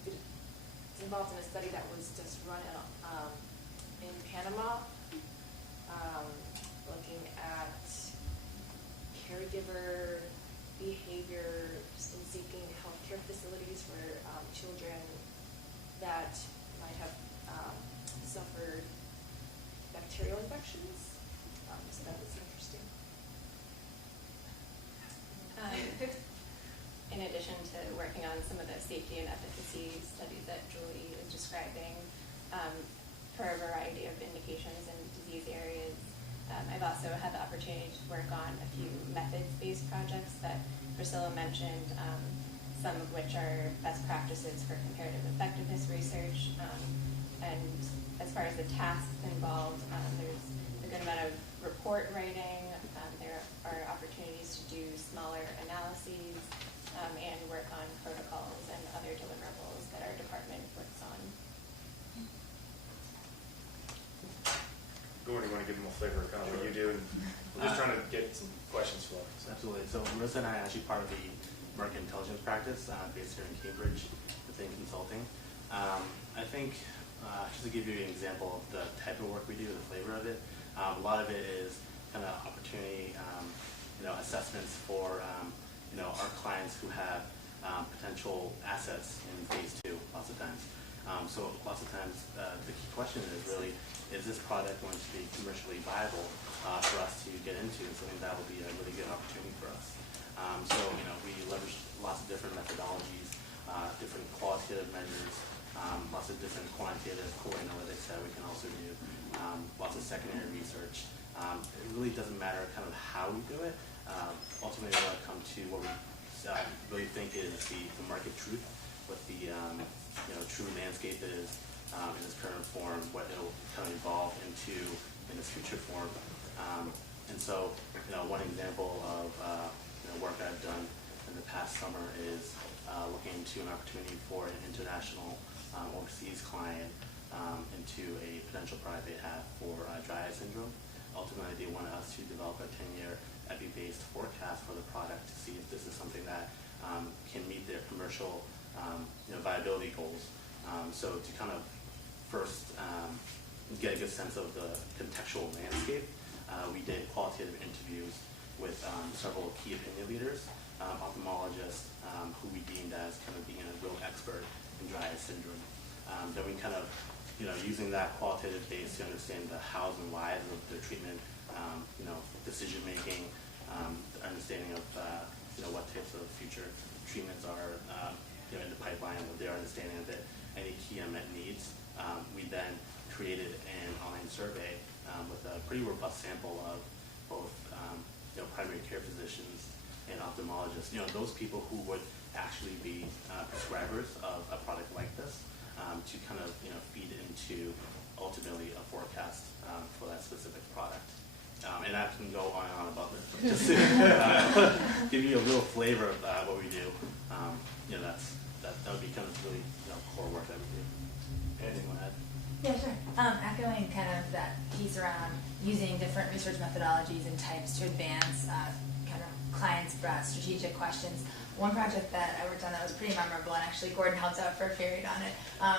It's involved in a study that was just run in Panama, looking at caregiver behavior in seeking healthcare facilities for children that might have suffered bacterial infections. So that was interesting. In addition to working on some of the safety and efficacy studies that Julie is describing, for a variety of indications and disease areas, I've also had the opportunity to work on a few methods-based projects that Priscilla mentioned, some of which are best practices for comparative effectiveness research. And as far as the tasks involved, there's a good amount of report writing. There are opportunities to do smaller analyses and work on protocols and other deliverables that our department works on. Gordon, you want to give them a flavor of kind of what you do? And we're just trying to get some questions flowing. So. Absolutely. So Marissa and I are actually part of the market intelligence practice based here in Cambridge within consulting. I think, just to give you an example of the type of work we do, the flavor of it, a lot of it is kind of opportunity, assessments for, our clients who have potential assets in phase 2 lots of times. So lots of times the key question is really, is this product going to be commercially viable for us to get into? And so I think that will be a really good opportunity for us. So we leverage lots of different methodologies, different qualitative measures, lots of different quantitative core analytics that we can also do, lots of secondary research. It really doesn't matter kind of how we do it. Ultimately, we want to come to what we really think is the market truth, what the true landscape is in its current form, what it'll kind of evolve into in its future form. And so, one example of work I've done in the past summer is looking into an opportunity for an international overseas client into a potential product they have for dry eye syndrome. Ultimately, they wanted us to develop a 10-year epi-based forecast for the product to see if this is something that can meet their commercial viability goals. So to kind of first get a good sense of the contextual landscape, we did qualitative interviews with several key opinion leaders, ophthalmologists who we deemed as kind of being a real expert in dry eye syndrome. Then we kind of, using that qualitative base to understand the hows and whys of their treatment, decision making, understanding of what types of future treatments are in the pipeline, what their understanding of it, any key unmet needs. We then created an online survey with a pretty robust sample of both primary care physicians and ophthalmologists, those people who would actually be prescribers of a product like this, to kind of feed into ultimately a forecast for that specific product. And I can go on and on about this. Just to give you a little flavor of what we do, that would be kind of really core work that we do. Anything you want to add? Yeah, sure. Echoing kind of that piece around using different research methodologies and types to advance kind of clients' strategic questions. One project that I worked on that was pretty memorable, and actually Gordon helped out for a period on it,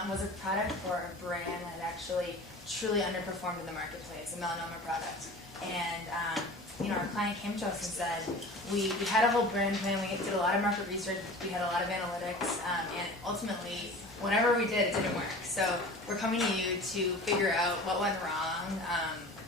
was a product for a brand that actually truly underperformed in the marketplace, a melanoma product. And our client came to us and said, we had a whole brand plan, we did a lot of market research, we had a lot of analytics, and ultimately, whatever we did, it didn't work. So we're coming to you to figure out what went wrong,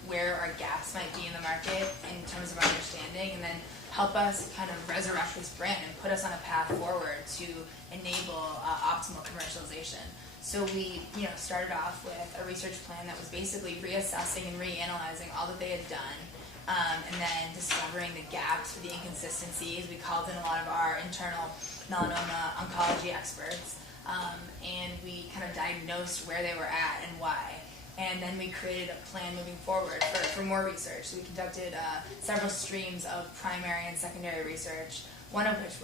where our gaps might be in the market in terms of our understanding, and then help us kind of resurrect this brand and put us on a path forward to enable optimal commercialization. So we, started off with a research plan that was basically reassessing and reanalyzing all that they had done, and then discovering the gaps, the inconsistencies. We called in a lot of our internal melanoma oncology experts, and we kind of diagnosed where they were at and why. And then we created a plan moving forward for more research. So we conducted several streams of primary and secondary research, one of which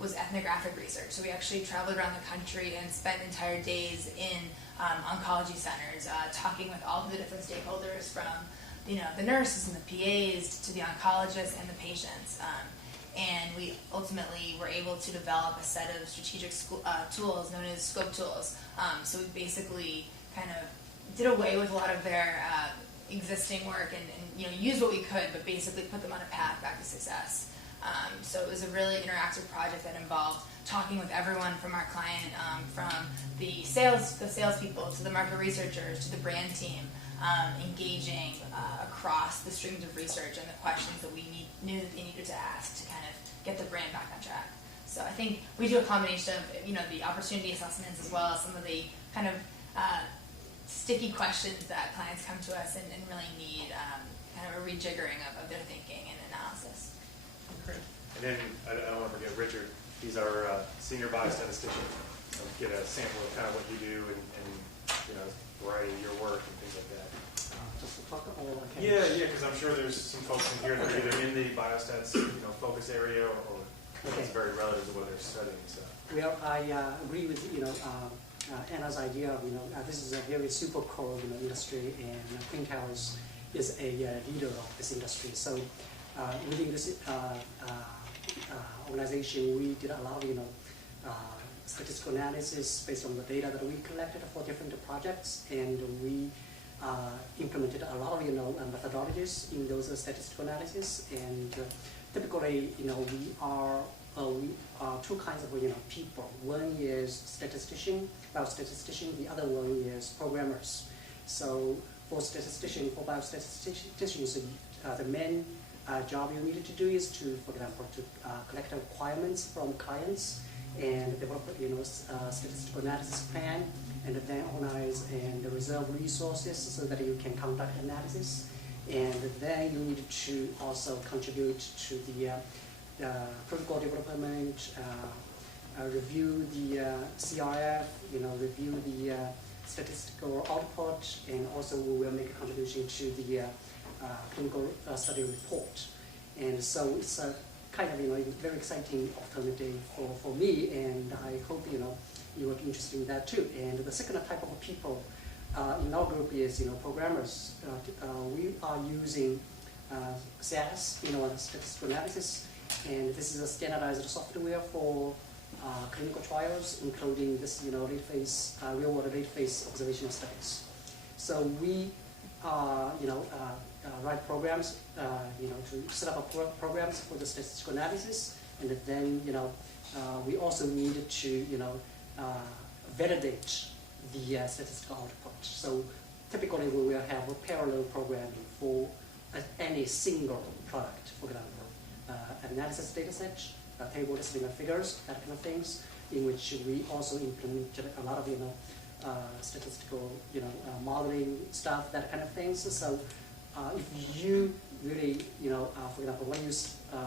was ethnographic research. So we actually traveled around the country and spent entire days in oncology centers, talking with all of the different stakeholders, from the nurses and the PAs to the oncologists and the patients. And we ultimately were able to develop a set of strategic tools known as scope tools. So we basically kind of did away with a lot of their existing work and used what we could, but basically put them on a path back to success. So it was a really interactive project that involved talking with everyone from our client, from the salespeople to the market researchers to the brand team, engaging across the streams of research and the questions that we knew that they needed to ask to kind of get the brand back on track. So I think we do a combination of the opportunity assessments as well as some of the kind of sticky questions that clients come to us and really need kind of a rejiggering of their thinking and analysis. Great. And then I don't want to forget Richard. He's our senior biostatistician. Get a sample of kind of what you do and variety of your work and things like that. Just to talk all I can. Yeah, because I'm sure there's some folks in here that are either in the biostats focus area or it's very relative to what they're studying. So. Well, I agree with Anna's idea of this is a very super core industry, and Quintiles is a leader of this industry. So within this organization, we did a lot of statistical analysis based on the data that we collected for different projects, and we implemented a lot of methodologies in those statistical analysis, and typically we are two kinds of people. One is statistician, biostatistician. The other one is programmers. So for biostatisticians, the main job you need to do is to, for example, to collect requirements from clients and develop statistical analysis plan, and then organize and reserve resources so that you can conduct analysis. And then you need to also contribute to the protocol development, review the CRF, review the statistical output, and also we will make a contribution to the clinical study report. And so it's a kind of a very exciting opportunity for me, and I hope you will be interested in that too. And the second type of people in our group is programmers. We are using SAS, statistical analysis, and this is a standardized software for clinical trials, including this late phase, real-world late phase observational studies. So we write programs, to set up programs for the statistical analysis, and then we also need to validate the statistical output. So typically we will have a parallel programming for any single product, for example, analysis data set, table listing of figures, that kind of things, in which we also implement a lot of statistical modeling stuff, that kind of things. So if you really for example, when you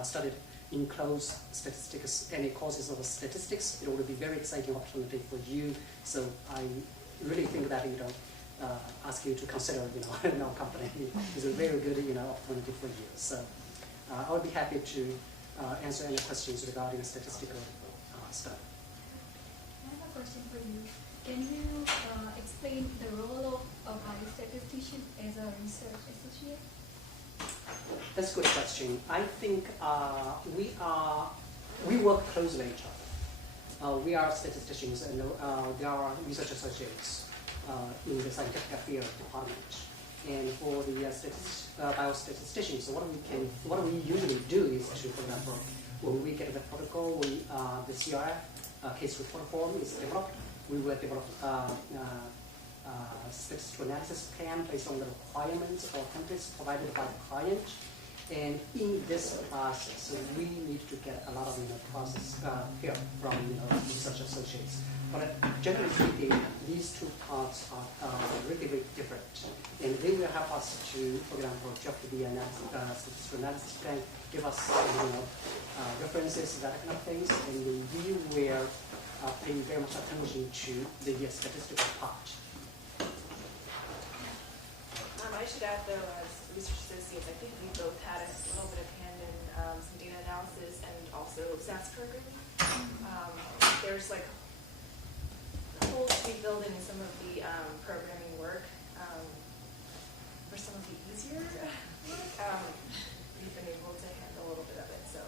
studied in close statistics, any courses of statistics, it would be very exciting opportunity for you. So I really think that ask you to consider in our company is a very good opportunity for you. So I would be happy to answer any questions regarding statistical stuff. I have a question for you. Can you explain the role of a biostatistician as a research associate? That's a good question. I think we work closely with each other. We are statisticians, and there are research associates in the scientific affairs department. And for the biostatisticians, what we usually do is to, for example, when we get the protocol, the CRF case report form is developed. We will develop statistical analysis plan based on the requirements or templates provided by the client. And in this process, we need to get a lot of process help from research associates. But generally speaking, these two parts are really different, and they will help us to, for example, draft the statistical analysis plan, give us references, that kind of things, and we will pay very much attention to the statistical part. I should add, though, as research associates, I think we both had a little bit of hand in some data analysis and also SAS programming. There's like holes to be filled in some of the programming work for some of the easier work. We've been able to handle a little bit of it. So,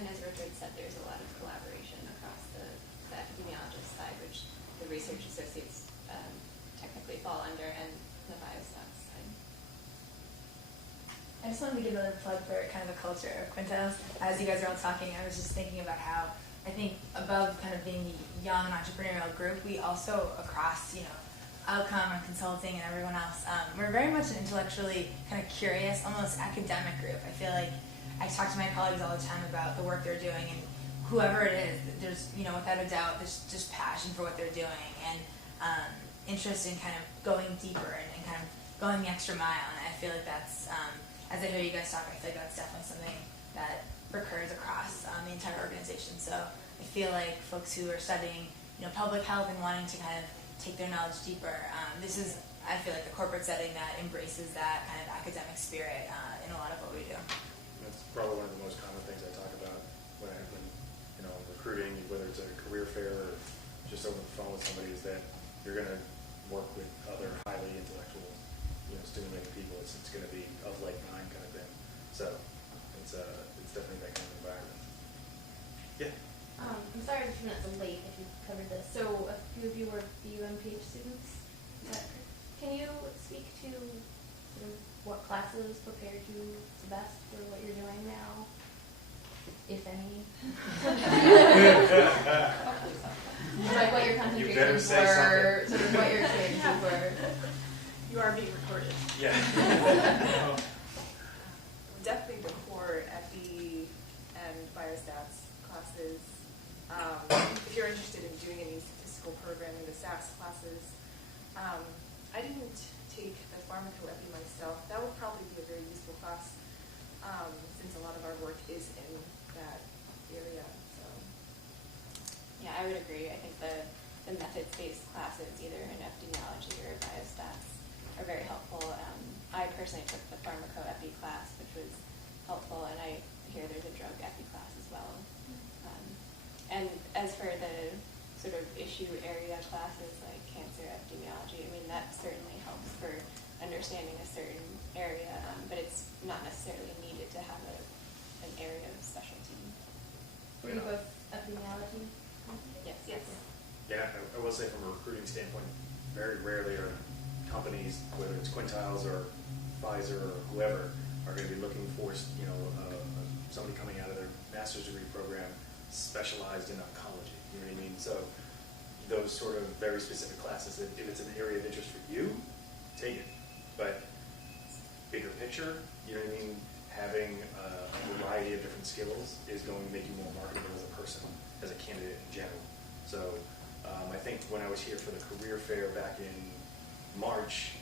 and as Richard said, there's a lot of collaboration across the epidemiologist side, which the research associates technically fall under, and the biostats side. I just wanted to give another plug for kind of the culture of Quintiles. As you guys are all talking, I was just thinking about how I think above kind of being the young entrepreneurial group, we also across, outcome and consulting and everyone else, we're very much an intellectually kind of curious, almost academic group. I feel like I talk to my colleagues all the time about the work they're doing, and whoever it is, there's, without a doubt, there's just passion for what they're doing and interest in kind of going deeper and kind of going the extra mile. And I feel like that's, as I hear you guys talk, I feel like that's definitely something that recurs across the entire organization. So I feel like folks who are studying, public health and wanting to kind of take their knowledge deeper, this is, I feel like, the corporate setting that embraces that kind of academic spirit in a lot of what we do. That's probably one of the most common things I talk about when recruiting, whether it's a career fair or just over the phone with somebody, is that you're going to work with other highly intellectual, stimulating people. It's going to be of like mind kind of thing. So it's definitely that kind of environment. Yeah. I'm sorry if I'm late if you covered this. So a few of you were BUMPH students. Is that correct? Can you speak to sort of what classes prepared you the best for what you're doing now, if any? Like what your You better concentrations say were, sort of what your experiences were. You are being recorded. Yeah. Definitely the core epi and biostats classes. If you're interested in doing any statistical programming, the SAS classes. I didn't take the pharmacoepi myself. That would probably be a very useful class since a lot of our work is in that area. So. Yeah, I would agree. I think the methods-based classes, either in epidemiology or biostats, are very helpful. I personally took the pharmacoepi class, which was helpful, and I hear there's a drug epi class as well. And as for the sort of issue area classes like cancer epidemiology, I mean, that certainly helps for understanding a certain area, but it's not necessarily needed to have an area of specialty. Were you both epidemiology? Yes. Yes. Yeah, I will say from a recruiting standpoint, very rarely are companies, whether it's Quintiles or Pfizer or whoever, are going to be looking for, somebody coming out of their master's degree program specialized in oncology. You know what I mean? So those sort of very specific classes, if it's an area of interest for you, take it. But bigger picture, you know what I mean? Having a variety of different skills is going to make you more marketable as a person, as a candidate in general. So I think when I was here for the career fair back in March,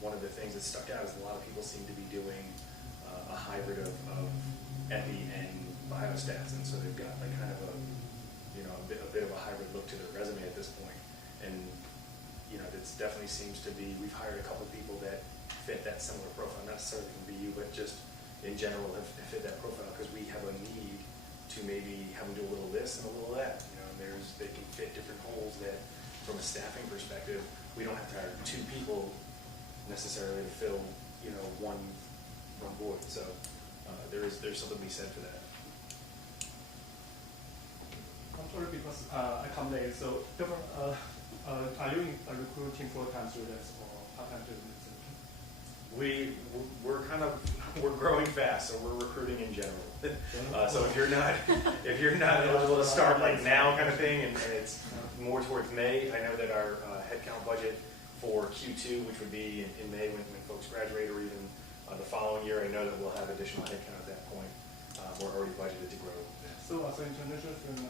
one of the things that stuck out is a lot of people seem to be doing a hybrid of epi and biostats, and so they've got like kind of a bit of a hybrid look to their resume at this point. And it definitely seems to be, we've hired a couple of people that fit that similar profile, not necessarily from BU, but just in general have fit that profile because we have a need to maybe have them do a little this and a little that. They can fit different holes that, from a staffing perspective, we don't have to hire two people necessarily to fill, one void. So there's something to be said for that. I'm sorry because I come late. So different. Are you recruiting full-time students or part-time students? We're growing fast, so we're recruiting in general. So if you're not eligible to start like now kind of thing, and it's more towards May, I know that our headcount budget for Q2, which would be in May when folks graduate, or even the following year, I know that we'll have additional headcount at that point. We're already budgeted to grow. So as an international student,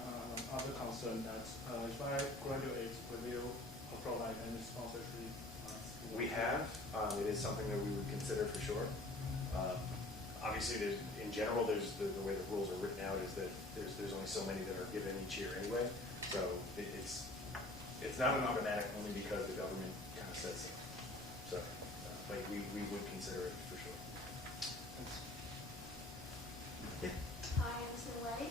other concern that if I graduate, will you provide any sponsorship? We have. It is something that we would consider for sure. Obviously, in general, there's the way the rules are written out is that there's only so many that are given each year anyway. So it's not an automatic only because the government kind of says so. So, but we would consider it for sure. Yeah. Hi, I'm Sin Wei.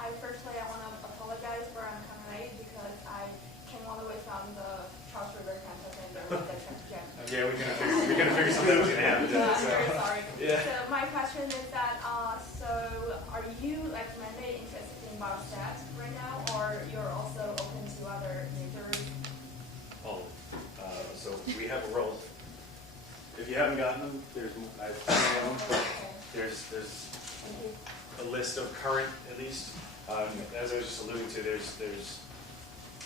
I firstly want to apologize for I'm coming late because I came all the way from the Charles River campus and there was the traffic jam. Yeah, we're gonna figure something was gonna happen. I'm very sorry. Yeah. So my question is that so are you like mainly interested in biostats right now, or you're also open to other majors? Oh, so we have a role. If you haven't gotten them, there's a list of current, at least. As I was just alluding to, there's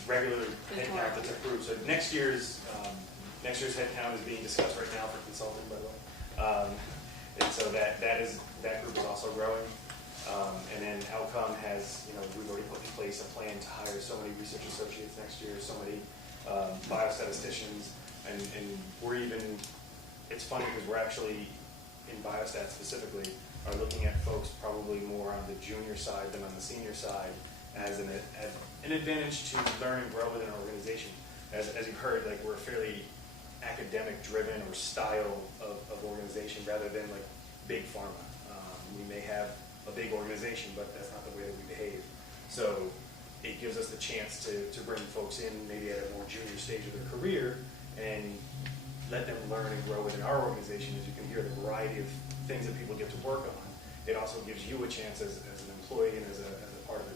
regular headcount that's approved. So next year's headcount is being discussed right now for consulting, by the way. And so that group is also growing. And then Outcome has, we've already put in place a plan to hire so many research associates next year, so many biostatisticians, and we're even, it's funny because we're actually, in biostats specifically, are looking at folks probably more on the junior side than on the senior side as an advantage to learn and grow within an organization. As you've heard, like we're a fairly academic driven or style of organization rather than like big pharma. We may have a big organization, but that's not the way that we behave. So it gives us the chance to bring folks in maybe at a more junior stage of their career and let them learn and grow within our organization. As you can hear the variety of things that people get to work on, it also gives you a chance as an employee and as a part of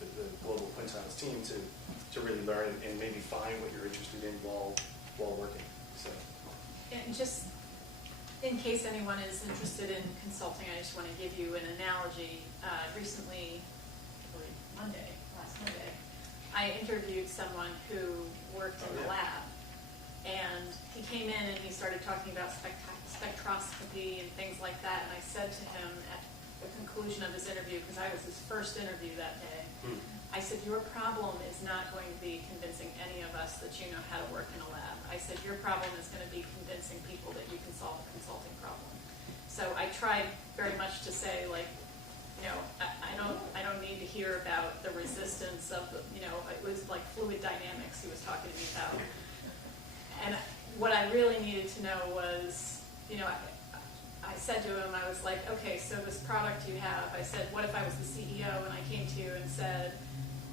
the global Quintiles team to really learn and maybe find what you're interested in while while working. So. And just in case anyone is interested in consulting, I just want to give you an analogy. Recently, I believe last Monday, I interviewed someone who worked in the lab. And he came in and he started talking about spectroscopy and things like that. And I said to him at the conclusion of his interview, because I was his first interview that day, I said, your problem is not going to be convincing any of us that you know how to work in a lab. I said, your problem is going to be convincing people that you can solve a consulting problem. So I tried very much to say, like, you know, I don't need to hear about the resistance of the, you know, it was like fluid dynamics he was talking to me about. And what I really needed to know was, you know, I said to him, I was like, okay, so this product you have, I said, what if I was the CEO and I came to you and said,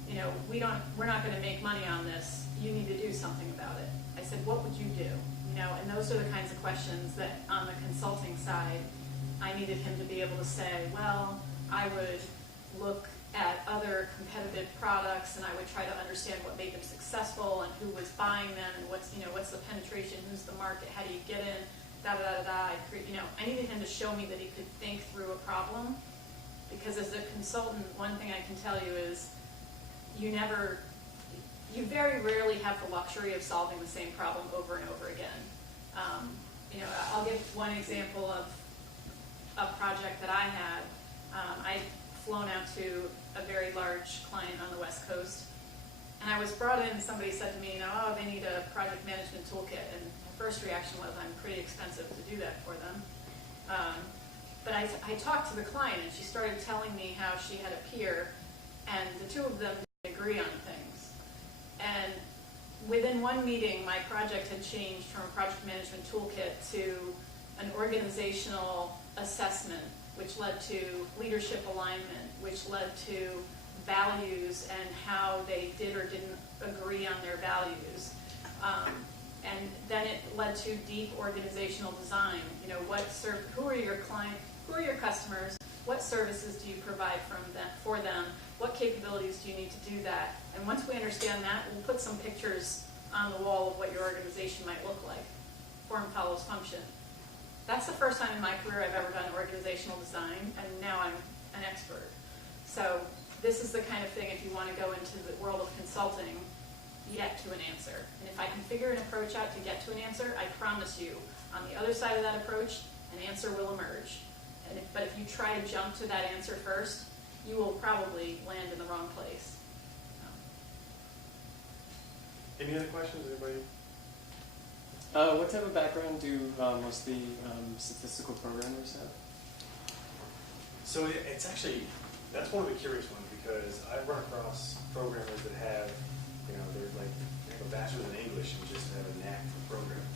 you know, we're not going to make money on this. You need to do something about it. I said, what would you do? You know, and those are the kinds of questions that on the consulting side, I needed him to be able to say, well, I would look at other competitive products and I would try to understand what made them successful and who was buying them and what's the penetration, who's the market, how do you get in, I needed him to show me that he could think through a problem, because as a consultant, one thing I can tell you is you very rarely have the luxury of solving the same problem over and over again. You know, I'll give one example of a project that I had. I'd flown out to a very large client on the West Coast, and I was brought in, somebody said to me, you know, oh, they need a project management toolkit, and my first reaction was, I'm pretty expensive to do that for them. But I talked to the client, and she started telling me how she had a peer, and the two of them didn't agree on things. And within one meeting, my project had changed from a project management toolkit to an organizational assessment, which led to leadership alignment, which led to values and how they did or didn't agree on their values. And then it led to deep organizational design. You know, who are your clients? Who are your customers? What services do you provide for them? What capabilities do you need to do that? And once we understand that, we'll put some pictures on the wall of what your organization might look like. Form follows function. That's the first time in my career I've ever done organizational design, and now I'm an expert. So this is the kind of thing, if you want to go into the world of consulting, get to an answer. And if I can figure an approach out to get to an answer, I promise you, on the other side of that approach, an answer will emerge. But if you try to jump to that answer first, you will probably land in the wrong place. Any other questions, anybody? What type of background do mostly statistical programmers have? So it's actually, that's one of the curious ones, because I've run across programmers that have, you know, they're like, they have a bachelor's in English and just have a knack for programming.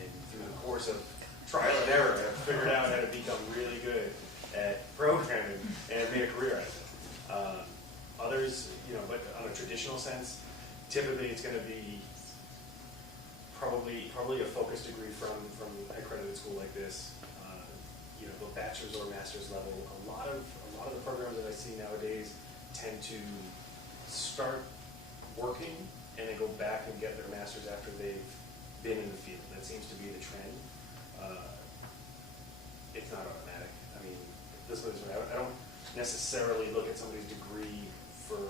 And through the course of trial and error, I've figured out how to become really good at programming and have made a career out of it. Others, you know, but on a traditional sense, typically it's going to be probably a focus degree from an accredited school like this. You know, the bachelor's or master's level. A lot of the programs that I see nowadays tend to start working and then go back and get their master's after they've been in the field. That seems to be the trend. It's not automatic. I mean, this way, I don't necessarily look at somebody's degree for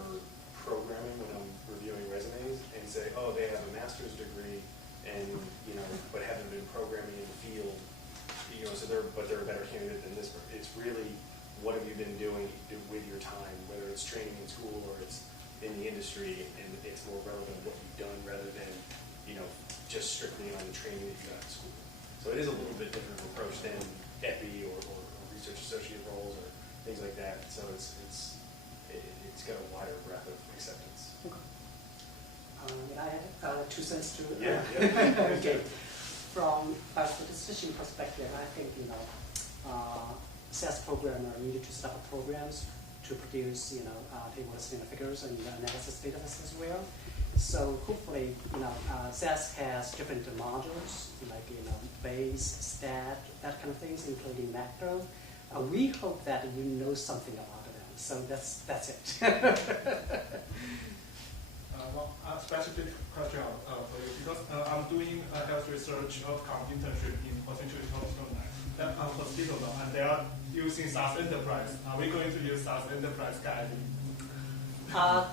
programming when I'm reviewing resumes and say, oh, they have a master's degree and, you know, but haven't been programming in the field, you know, so they're a better candidate than this. It's really, what have you been doing with your time, whether it's training in school or it's in the industry, and it's more relevant what you've done rather than, you know, just strictly on the training that you got in school. So it is a little bit different of approach than EPI or research associate roles or things like that. So it's got a wider breadth of acceptance. May I add 2 cents to it? Yeah. Okay. From a statistician perspective, I think, you know, SAS programmer needed to set up programs to produce, you know, tables and figures and analysis data sets as well. So hopefully, you know, SAS has different modules like, you know, base, stat, that kind of things, including macro. We hope that you know something about them. So that's it. Well, a specific question for you. because I'm doing health research outcome internship in potentially hospital now, and they are using SaaS enterprise. Are we going to use SaaS enterprise guiding?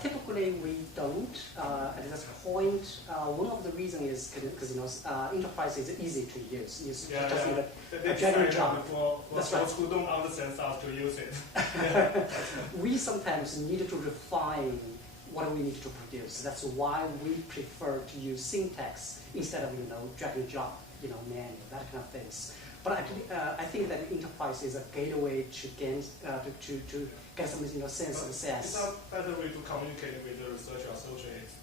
Typically, we don't. At this point, one of the reasons is because enterprise is easy to use. You just need a general job. That's right. Who don't understand SaaS to use it. We sometimes need to refine what we need to produce. That's why we prefer to use syntax instead of drag and drop, manual, that kind of things. But I think that enterprise is a gateway to gain to get some sense of SaaS. It's a better way to communicate with the research associates.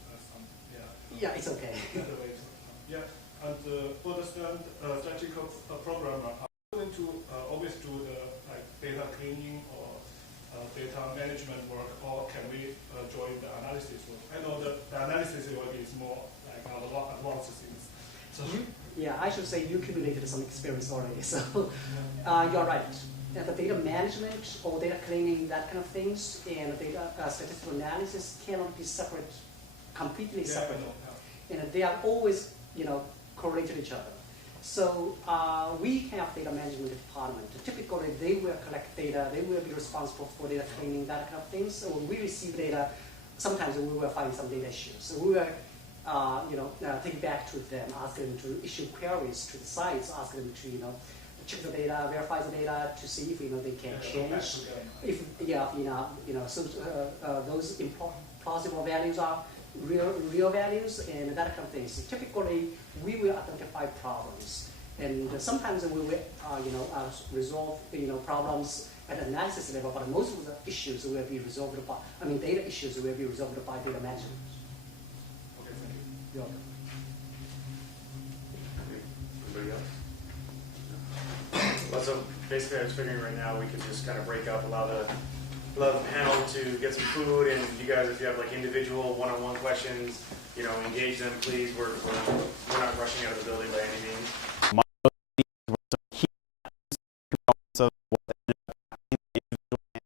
Yeah, it's okay. Better way to, and for the statistical programmer, are you going to always do the data cleaning or data management work, or can we join the analysis work? I know the analysis work is more advanced things. So. Yeah, I should say you accumulated some experience already. So you're right. The data management or data cleaning, that kind of things, and data statistical analysis cannot be separate, completely separate. And they are always, correlated to each other. So we have data management department. Typically, they will collect data. They will be responsible for data cleaning, that kind of things. So when we receive data, sometimes we will find some data issues. So we will take it back to them, ask them to issue queries to the sites, ask them to, check the data, verify the data to see if, they can change. If, those plausible values are real values and that kind of thing. So typically, we will identify problems. And sometimes we will, resolve, problems at analysis level, but most of the issues will be resolved by, data issues will be resolved by data management. Yeah. Anybody else? Well, so basically, I was figuring right now we could just kind of break up, allow the panel to get some food, and you guys, if you have individual one-on-one questions, engage them, please. We're not rushing out of the building by any means.